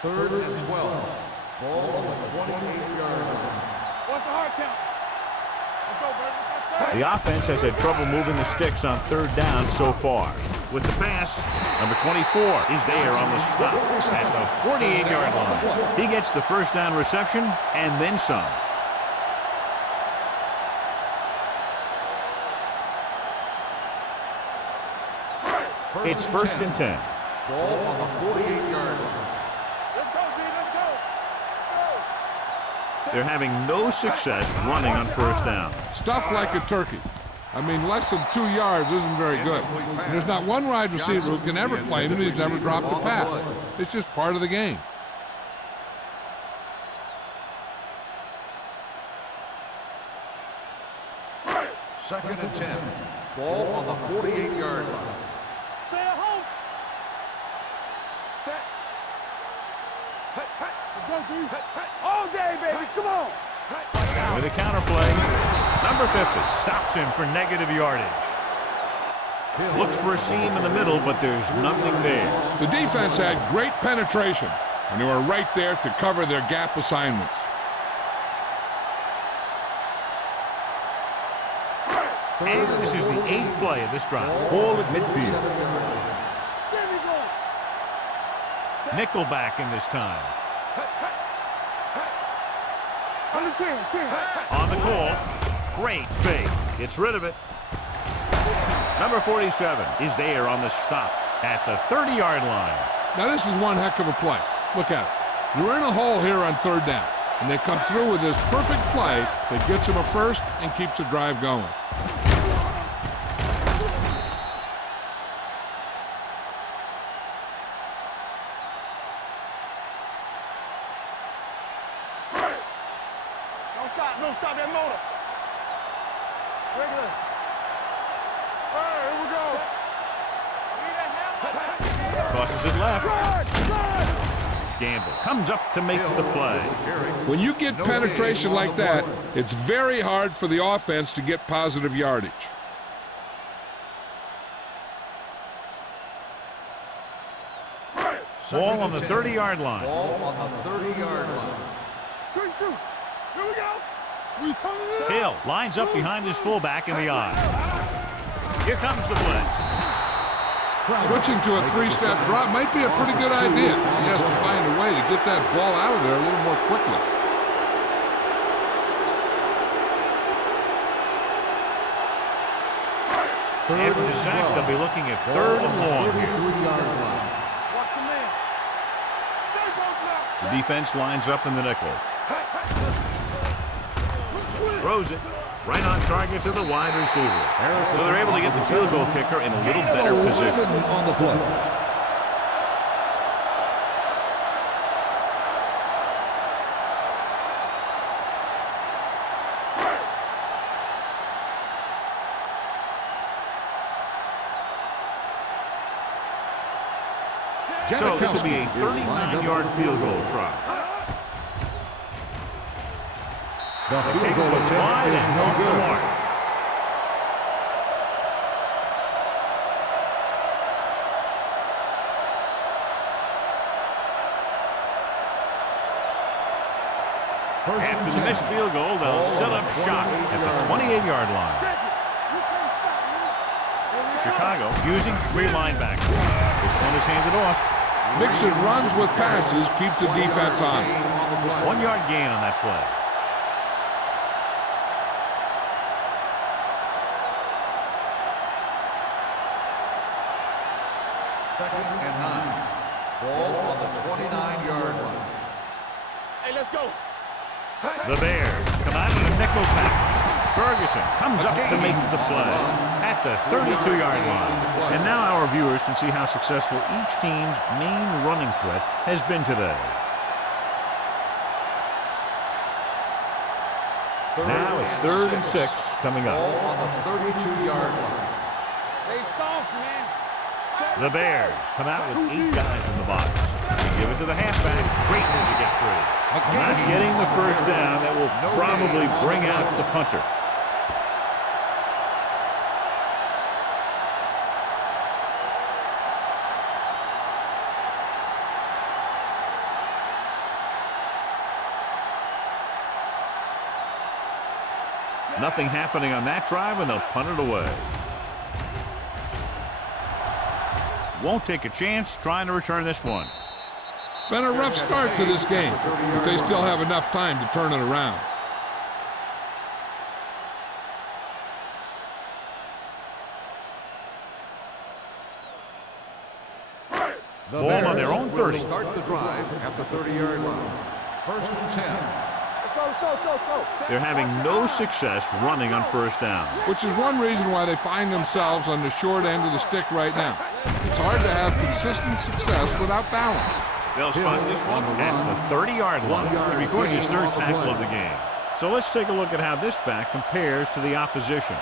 3rd and 12. Ball on the 28-yard line. What's the hard count? Let's go, baby. The offense has had trouble moving the sticks on 3rd down so far. With the pass, number 24 is there on the stop at the 48-yard line. He gets the first down reception and then some. It's 1st and 10. Ball on the 48-yard line. Let's go, D. Let's go. They're having no success running on 1st down. Stuff like a turkey. I mean, less than 2 yards isn't very good. And there's not one wide receiver who can ever claim that he's never dropped a pass. It's just part of the game. Second and 10. Ball on the 48-yard line. Stay at home. Set. Let's go, D. All day, baby. Come on. With a counterplay, number 50 stops him for negative yardage. Looks for a seam in the middle, but there's nothing there. The defense had great penetration, and they were right there to cover their gap assignments. And this is the 8th play of this drive. Ball at midfield. There we go. Nickelback in this time. On the 10. On the call. Great fake. Gets rid of it. Number 47 is there on the stop at the 30-yard line. Now, this is one heck of a play. Look at it. You're in a hole here on 3rd down, and they come through with this perfect play that gets them a first and keeps the drive going. Don't stop that motor. Regular. Here we go. Tosses it left. Gamble comes up to make the play. When you get penetration like that, it's very hard for the offense to get positive yardage. Ball on the 30-yard line. Ball on the 30-yard line. Good shoot. Here we go. We turning it up. Hill lines up behind his fullback in the eye. Here comes the blitz. Switching to a 3-step drop might be a pretty good idea. He has to find a way to get that ball out of there a little more quickly. After the sack, they'll be looking at third and long here. 33-yard line. Watch your man. Stay close now. The defense lines up in the nickel. Throws it right on target to the wide receiver. So they're able to get the field goal kicker in a little better position. On the play. So this will be a 39-yard field goal try. The The field kick goal was attempt wide is and no off the good. mark. After the missed field goal, they'll set up shop at the 28-yard line. Check it. You can't stop me. Chicago using three linebackers. This one is handed off. Mixon runs with passes, keeps the defense on. 1 yard gain on that play. Second and 9. Ball on the 29-yard line. Hey, let's go. The Bears come out in a nickel pack. Ferguson comes up to make the play at the 32-yard line. And now our viewers can see how successful each team's main running threat has been today. Now it's 3rd and 6 coming up. Ball on the 32-yard line. They soft, man. The Bears come out with 8 guys in the box. Give it to the halfback. Great move to get free. Not getting the first down. That will probably bring out the punter. Nothing happening on that drive, and they'll punt it away. Won't take a chance trying to return this one. Been a rough start to this game, but they still have enough time to turn it around. The Ball on their Bears own will 30. Start the drive at the 30-yard line. 1st and 10. Let's go, let's go, let's go, let's go. They're having no success running on first down. Which is one reason why they find themselves on the short end of the stick right now. It's hard to have consistent success without balance. They'll spot this one at the 30-yard line. He records his 3rd tackle of the game. So let's take a look at how this back compares to the opposition.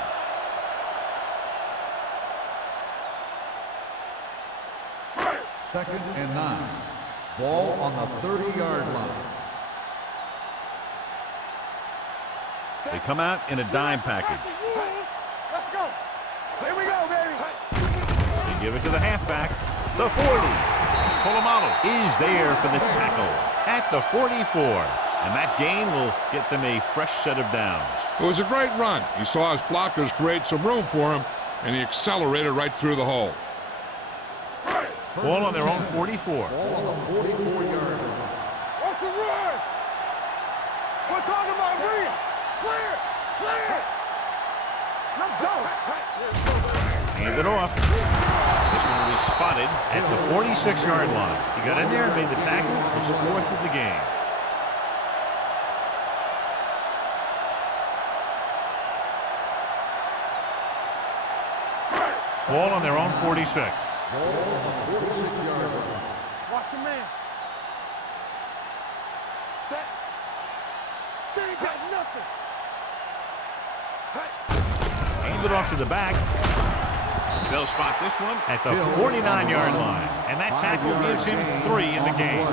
Second and 9. Ball on the 30-yard line. They come out in a dime package. Let's go. Here we go, baby. They give it to the halfback. The 40. Polamalu is there for the tackle at the 44. And that gain will get them a fresh set of downs. It was a great run. He saw his blockers create some room for him, and he accelerated right through the hole. Ball on their own 44. Ball on the 44-yard line. What's the run? We're talking about real. Clear, clear. Let's go. Hand it off. This one will be spotted at the 46-yard line. He got in there and made the tackle. His 4th of the game. Ball on their own 46. Ball on the 46-yard line. Watch your man. Set. They ain't got nothing. Hand it off to the back. They'll spot this one at the 49-yard line. And that tackle gives him 3 in the game.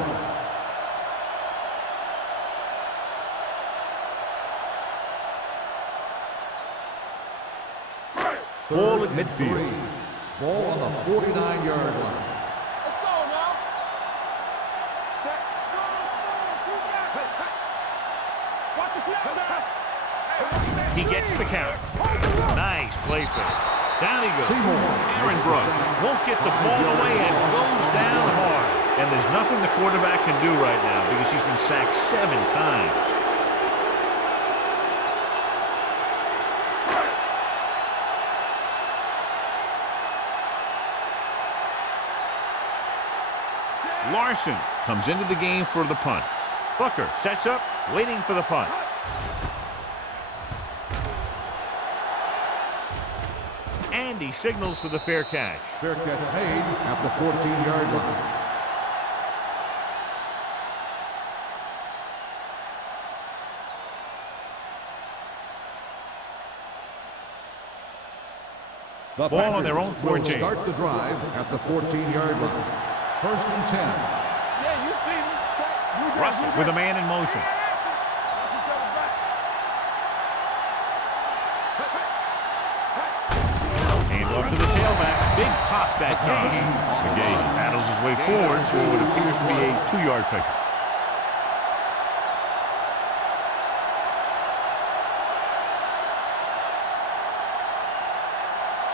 Ball at midfield. Ball on the 49-yard line. Let's go now. Set. Watch the snap now. He gets the count. Nice play fake. Down he goes. Aaron Brooks won't get the ball away and goes down hard. And there's nothing the quarterback can do right now because he's been sacked 7 times. Larson comes into the game for the punt. Booker sets up, waiting for the punt. And he signals for the fair catch. Fair catch made at the 14-yard line. The Ball on their own 14. Will start the drive at the 14-yard line. 1st and 10. Yeah, you see me. Russell with a man in motion. Hand off to the tailback. Big pop that time. McGahee battles his way forward to what appears to be a 2-yard pickup.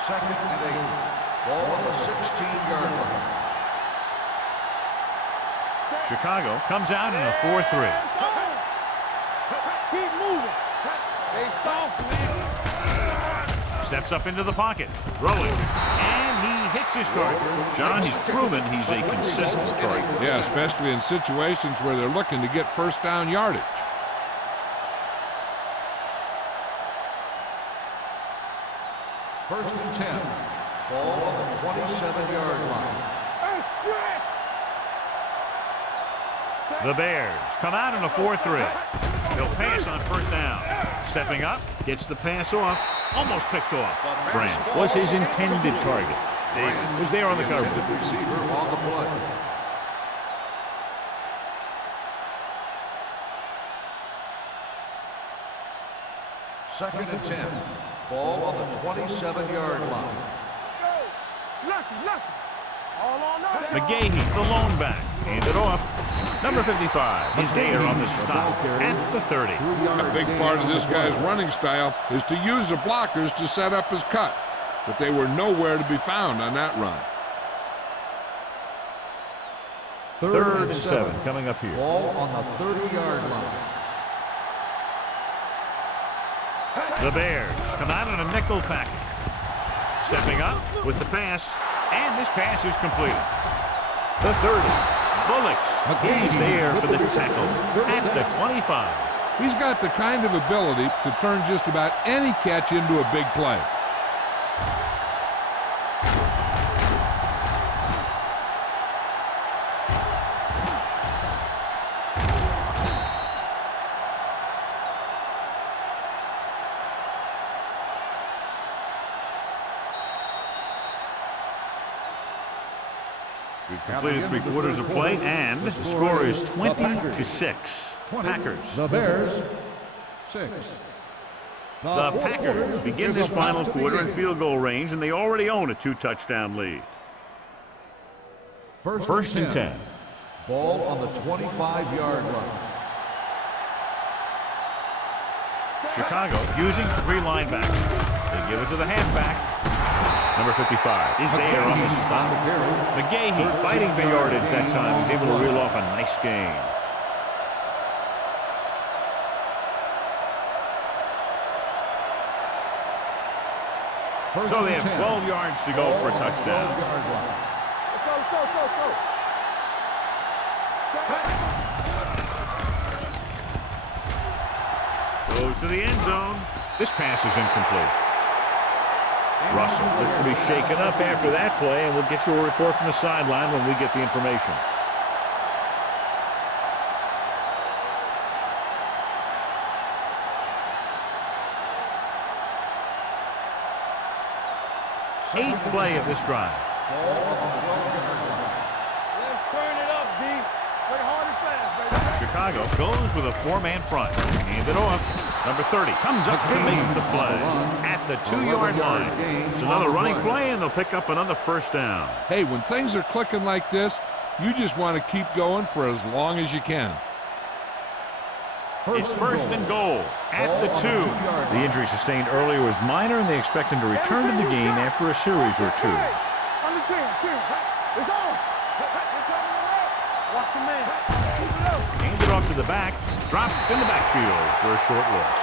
Second and 8. Ball on the 16-yard line. Chicago comes out in a 4-3. Keep moving. They soft, man. Steps up into the pocket. Throwing. And he hits his target. John, he's proven he's a consistent target. Yeah, especially in situations where they're looking to get first down yardage. First and 10. Ball on the 27-yard line. The Bears come out in a 4-3. They'll pass on first down. Stepping up, gets the pass off, almost picked off. Branch was his intended target. David was there on the cover. Receiver on the play. Second and 10. Ball on the 27-yard line. Lucky. All on us. McGahee, the lone back, handed off. Number 55 is there on the stop at the 30. A big part of this guy's running style is to use the blockers to set up his cut, but they were nowhere to be found on that run. Third and 7 coming up here. Ball on the 30-yard line. The Bears come out in a nickel package. Stepping up with the pass, and this pass is completed. The 30. Bullocks, he's there for the tackle at the 25. He's got the kind of ability to turn just about any catch into a big play. We've completed 3 quarters of play, and the score is 20-6. Packers. The Bears, 6. The Packers begin this final quarter in field goal range, and they already own a 2-touchdown lead. First and 10. Ball on the 25-yard line. Chicago using 3 linebackers. They give it to the halfback. Number 55 is there on the stop. McGahee fighting for yardage that time. He's able to reel off a nice gain. So they have 12 yards to go for a touchdown. Let's go. Goes to the end zone. This pass is incomplete. Russell looks to be shaken up after that play, and we'll get you a report from the sideline when we get the information. Eighth play of this drive. Let's turn it up, D. Play hard and fast, baby. Chicago goes with a 4-man front. Hand it off. Number 30 comes up to make the play at the 2-yard line. It's another running play, and they'll pick up another first down. Hey, when things are clicking like this, you just want to keep going for as long as you can. It's first and goal at the 2. The injury sustained earlier was minor, and they expect him to return to the game after a series or 2. On the team. It's on. Watch your man. Keep it up. Handed off to the back. Dropped in the backfield for a short loss.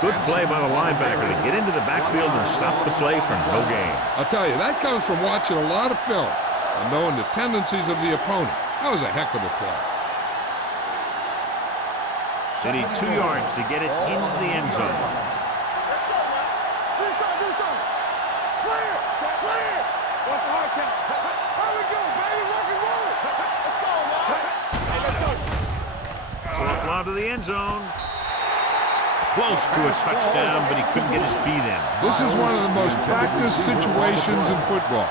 Good play by the linebacker to get into the backfield and stop the play for no gain. I'll tell you, that comes from watching a lot of film. and knowing the tendencies of the opponent. That was a heck of a play. They need 2 yards to get it into the end zone. Let's go, man. Do something. Play it. What's the hard count? Here we go, baby. Rock and roll. Let's go, man. Hey, let's go. Soft lob to the end zone. Close to a touchdown, but he couldn't get his feet in. This is one of the most practiced situations in football,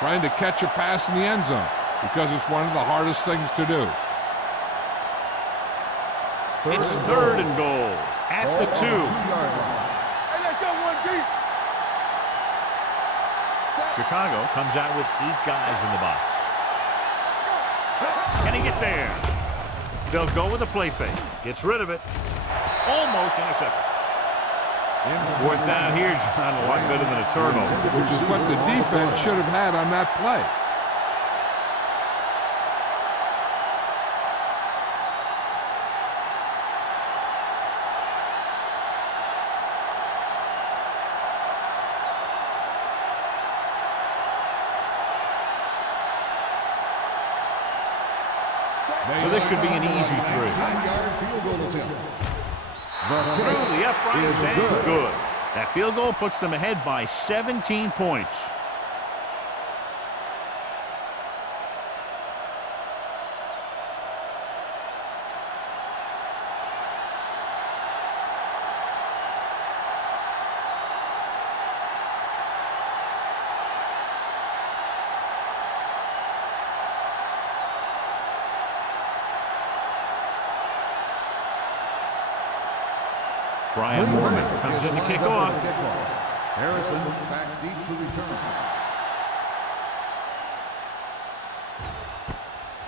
trying to catch a pass in the end zone, because it's one of the hardest things to do. It's 3rd and goal at the 2. Hey, let's go, 1 deep. Chicago comes out with 8 guys in the box. Can he get there? They'll go with a play fake. Gets rid of it. Almost intercepted. 4th down here, John, a lot better than a turnover. Which is what the defense should have had on that play. So this should be an easy 3. 10-yard field goal attempt. Through the uprights and good. That field goal puts them ahead by 17 points. Brian Mormon comes in to kick off. Harrison back deep to return.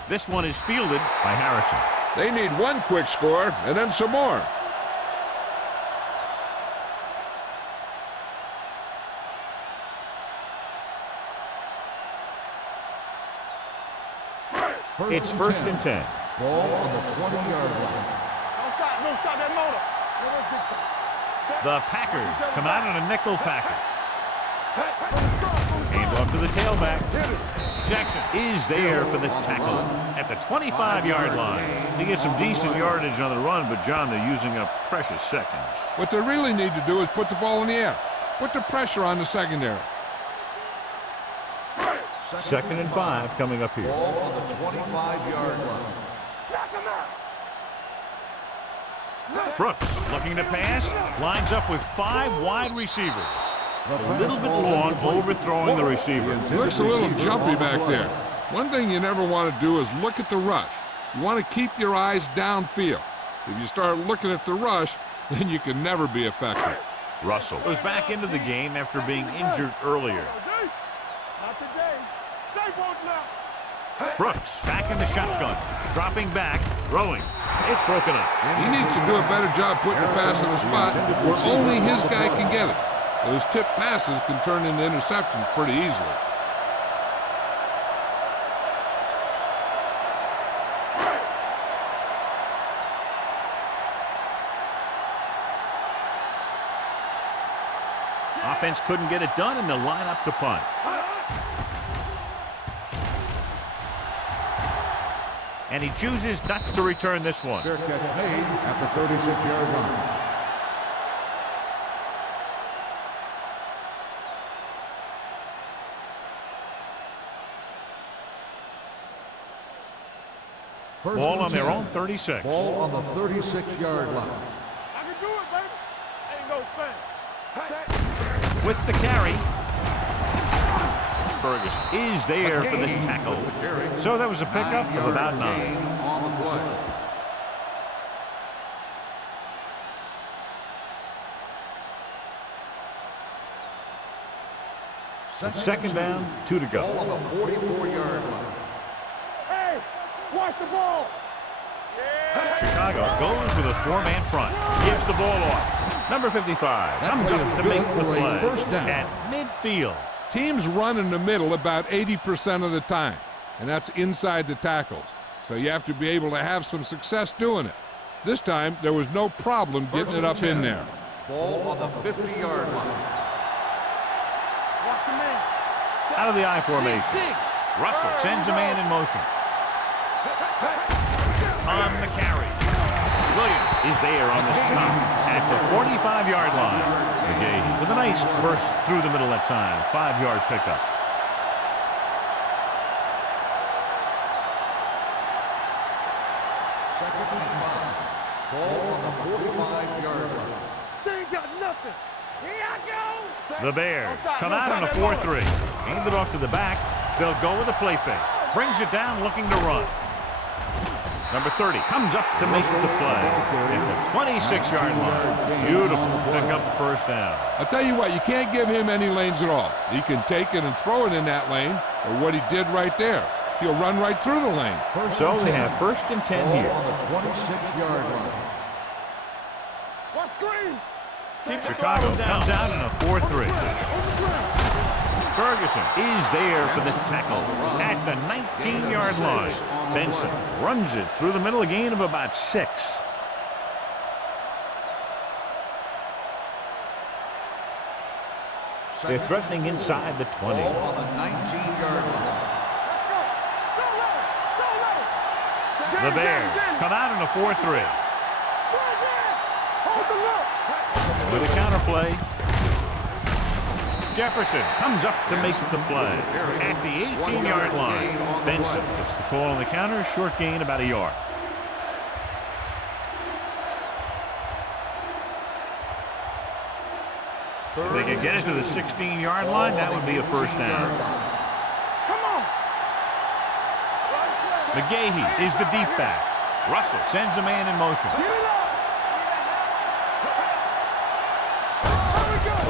This one is fielded by Harrison. They need 1 quick score and then some more. It's 1st and 10. Ball on the 20-yard line. Don't stop that motor. The Packers come out on a nickel package. Hand off to the tailback. Jackson is there for the tackle at the 25-yard line. They get some decent yardage on the run, but, John, they're using up precious seconds. What they really need to do is put the ball in the air. Put the pressure on the secondary. 2nd and 5 coming up here. Ball on the 25-yard line. Brooks looking to pass, lines up with 5 wide receivers. A little bit long, overthrowing the receiver. Looks a little jumpy back there. One thing you never want to do is look at the rush. You want to keep your eyes downfield. If you start looking at the rush, then you can never be effective. Russell goes back into the game after being injured earlier. Not today. Stay both now. Brooks back in the shotgun, dropping back, throwing. It's broken up. He needs to do a better job putting the pass in a spot where only his guy can get it. Those tip passes can turn into interceptions pretty easily. Offense couldn't get it done, and they'll line up to punt. And he chooses not to return this one. Fair catch made at the 36-yard line. Ball on their own 36. Ball on the 36-yard line. I can do it, baby. Ain't no thing. With the carry, Ferguson is there for the tackle. So that was a pickup of about 9. On the play. It's 2nd down, 2 to Ball go. on the 44-yard line. Hey, watch the ball. Chicago goes with a 4-man front. Gives the ball off. Number 55 comes up to make the play first down. at midfield. Teams run in the middle about 80% of the time, and that's inside the tackles. So you have to be able to have some success doing it. This time, there was no problem getting it up in there. Ball on the 50-yard line. Watch your man. Out of the I formation. Russell sends a man in motion. On the carry. Williams is there on the stop at the 45-yard line. McGahee with a nice burst through the middle that time. 5-yard pickup. Second and 5. Ball on the 45-yard line. They ain't got nothing. Here I go. The Bears come out on a 4-3. Hand it off to the back. They'll go with a play fake. Brings it down looking to run. Number 30 comes up to make the play at the 26-yard line. Beautiful pick up first down. I'll tell you what, you can't give him any lanes at all. He can take it and throw it in that lane, or what he did right there. He'll run right through the lane. So they have 1st and 10 here. On the 26-yard line. What screen? Chicago comes out in a 4-3. Ferguson is there for the tackle at the 19-yard line. Benson runs it through the middle, a gain of about 6. They're threatening inside the 20. Ball on the 19-yard line. The Bears come out in a 4-3. With a counter play. Jefferson comes up to make the play at the 18-yard line. Benson gets the call on the counter. Short gain about a yard. If they can get it to the 16-yard line, that would be a first down. Come on. McGahee is the deep back. Russell sends a man in motion.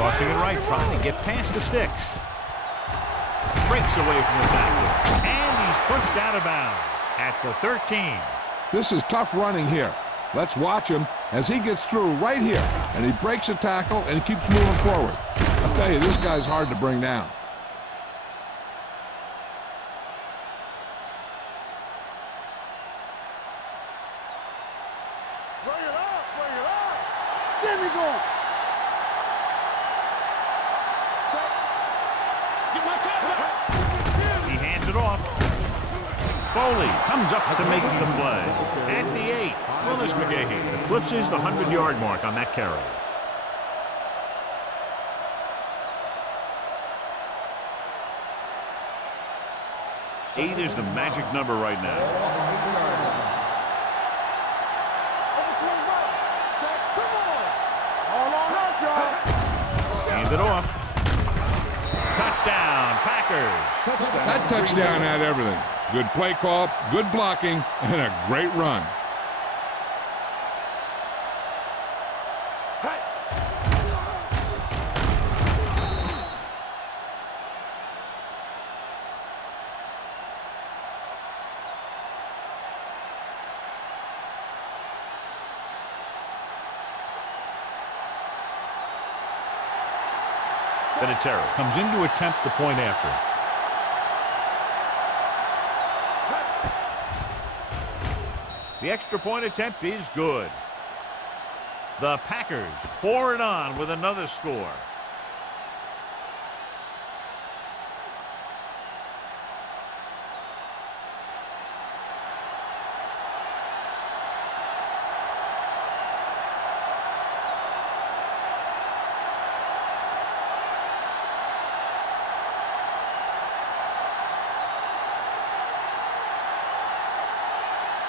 Crossing it right, trying to get past the sticks. Breaks away from the tackle. And he's pushed out of bounds at the 13. This is tough running here. Let's watch him as he gets through right here. And he breaks a tackle and he keeps moving forward. I'll tell you, this guy's hard to bring down. Bring it up, bring it up. There we go. Get my cut. He hands it off. Foley comes up to make the play at the 8. Willis McGahee eclipses the 100-yard mark on that carry. Eight is the magic number right now. Hand it off. Touchdown, Packers. That touchdown had everything. Good play call, good blocking, and a great run. Vinatieri comes in to attempt the point after. The extra point attempt is good. The Packers pour it on with another score.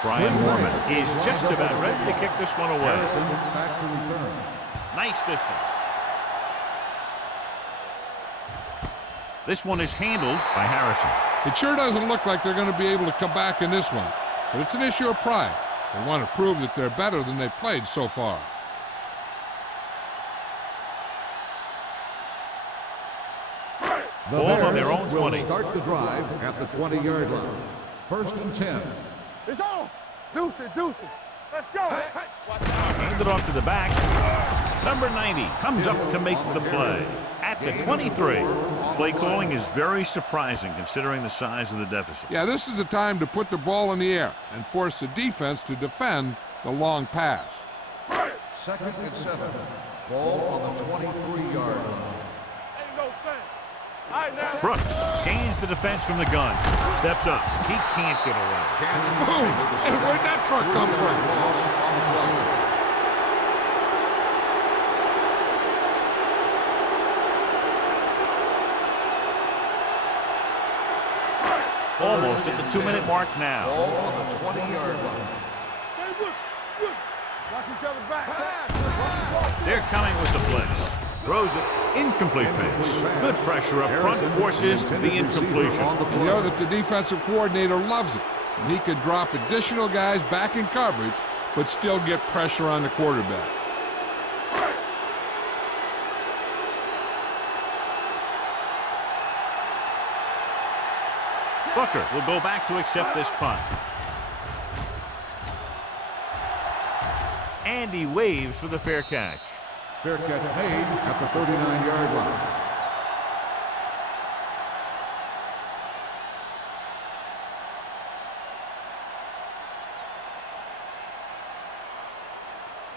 Brian Mormon is just about ready to kick this one away. Back to return. Nice distance. This one is handled by Harrison. It sure doesn't look like they're going to be able to come back in this one, but it's an issue of pride. They want to prove that they're better than they've played so far. Ball on their own 20. Start the drive at the 20-yard line. 1st and 10. It's on. Deuce it, deuce it. Let's go. Hand it off to the back. Number 90 comes up to make the play at the 23. Play calling is very surprising considering the size of the deficit. Yeah, this is a time to put the ball in the air and force the defense to defend the long pass. 2nd and 7. Ball on the 23-yard line. Ain't no thing. Brooks gains the defense from the gun. Steps up. He can't get away. Boom! And where'd that truck come from? Loss on the play. Almost at the 2-minute mark now. Ball on the 20-yard line. They're coming with the blitz. Throws it. Incomplete pass. Good pressure up front. Forces the incompletion. You know that the defensive coordinator loves it. And he could drop additional guys back in coverage, but still get pressure on the quarterback. Booker will go back to accept this punt. And he waves for the fair catch. Fair catch made at the 39-yard line.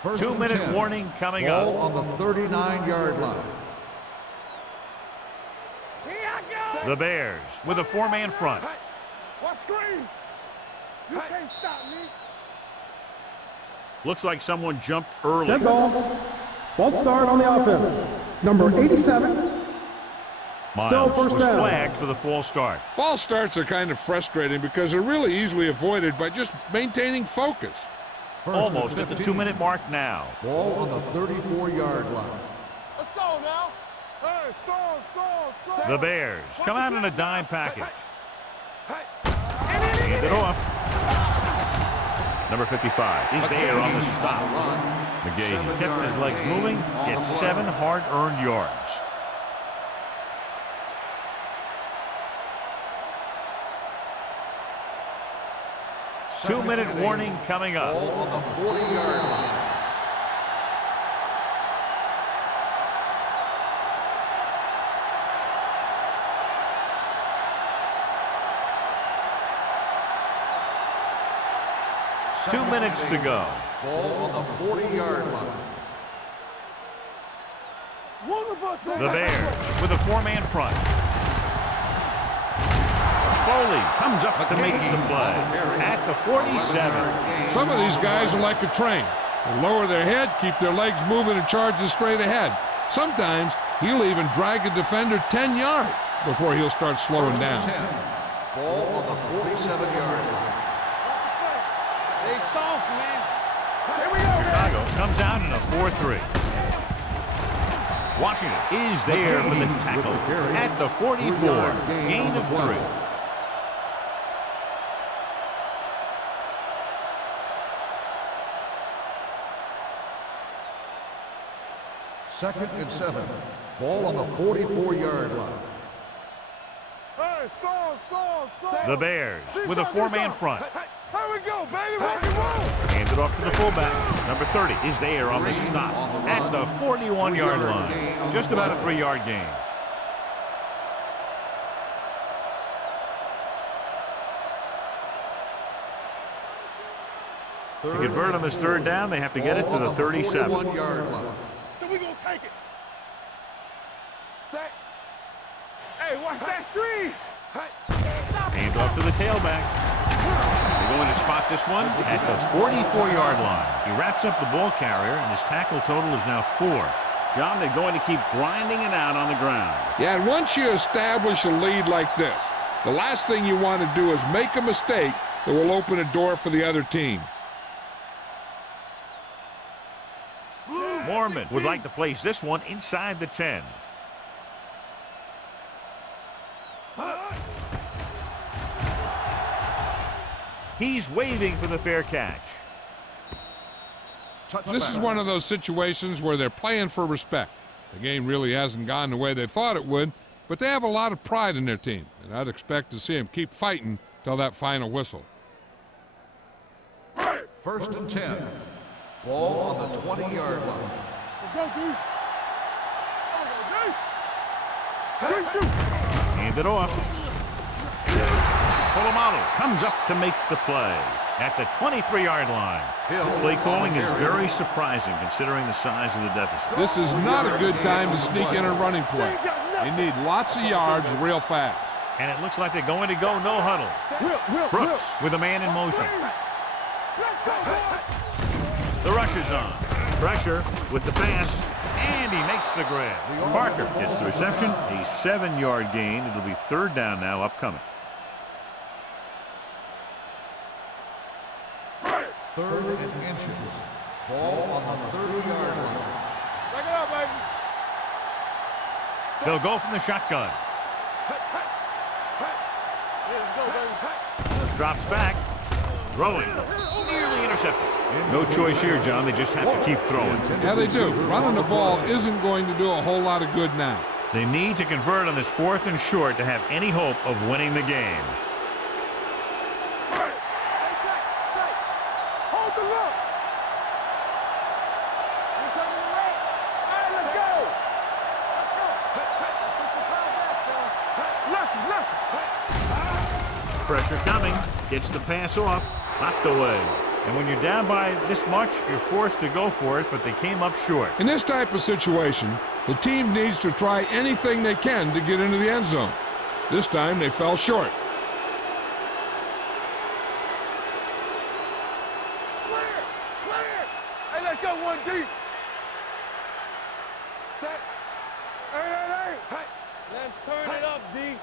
First and 2-minute 10. warning coming Ball up. on the 39-yard line. The Bears with a 4-man front. What screen? You can't stop me. Looks like someone jumped early. Dead ball. False start on the offense. Number 87. Still Miles first was down. flagged for the false start. False starts are kind of frustrating because they're really easily avoided by just maintaining focus. First Almost and at the 15. 2-minute mark now. Ball on the 34-yard line. Let's go now. Hey, stall. The Bears come out in a dime package. Hand it off. Number 55 is there on the stop. McGahee kept his legs moving, gets 7 hard-earned yards. Two-minute warning coming up. Ball on the 40-yard line. Two minutes to go. Ball on the 40-yard line. The Bears with a 4-man front. Foley comes up to make the play at the 47. Some of these guys are like a train. They lower their head, keep their legs moving, and charge straight ahead. Sometimes he'll even drag a defender 10 yards before he'll start slowing down. 10. Ball on the 47-yard line. They soft, man. Here we go, Chicago comes out in a 4-3. Washington is there for the tackle at the 44. Gain of 3. Second and 7. Ball on the 44-yard line. Hey, stall. The Bears with a 4-man front. Here we go, baby. Rock and roll. Hands it off to the fullback. Number 30 is there on the stop at the 41-yard line. Just about a 3-yard gain. To convert on this third down, they have to get it to the 37. 41-yard line. So we gonna take it. Set. Hey, watch that screen. Hand off to the tailback. They're going to spot this one at the 44-yard line. He wraps up the ball carrier, and his tackle total is now 4. John, they're going to keep grinding it out on the ground. Yeah, and once you establish a lead like this, the last thing you want to do is make a mistake that will open a door for the other team. Mormon would like to place this one inside the 10. He's waving for the fair catch. This is one of those situations where they're playing for respect. The game really hasn't gone the way they thought it would, but they have a lot of pride in their team, and I'd expect to see them keep fighting till that final whistle. First and 10. Ball on the 20-yard line. Let's go, dude. Shoot. Hand it off. Polamalu comes up to make the play at the 23-yard line. Play calling is very surprising considering the size of the deficit. This is not a good time to sneak in a running play. They need lots of yards real fast. And it looks like they're going to go no huddle. Brooks with a man in motion. The rush is on. Pressure with the pass. And he makes the grab. Parker gets the reception. A 7-yard gain. It'll be 3rd down now upcoming. 3rd and inches. Ball on the 30-yard line. Take it out, baby. They'll go from the shotgun. Drops back. Throwing. Nearly intercepted. No choice here, John. They just have to keep throwing. Yeah, they do. Running the ball isn't going to do a whole lot of good now. They need to convert on this 4th and short to have any hope of winning the game. Hold the look. You coming to right? All right, let's go. Let's go. Left. Pressure coming. Gets the pass off. Knocked away. And when you're down by this much, you're forced to go for it, but they came up short. In this type of situation, the team needs to try anything they can to get into the end zone. This time, they fell short. Clear. Hey, let's go one deep. Set. Hey. Let's turn it up, D.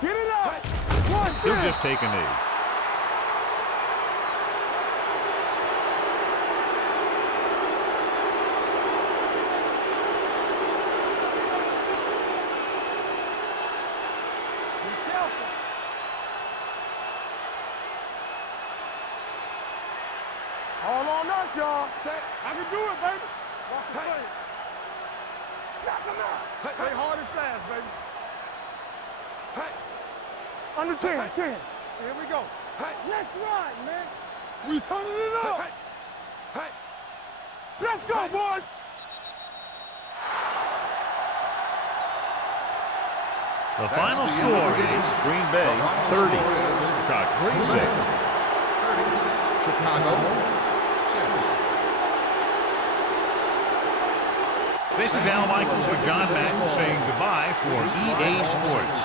Get it up. One, He'll just take a knee. All on us, y'all. Set. I can do it, baby. Walk the play. Knock him out. Play hard and fast, baby. Under 10. Here we go. Let's ride, man. We turning it up. Let's go, boys. The final score is Green Bay 30, Chicago 6. Chicago 6. This is Al Michaels with John Madden saying goodbye for EA Sports.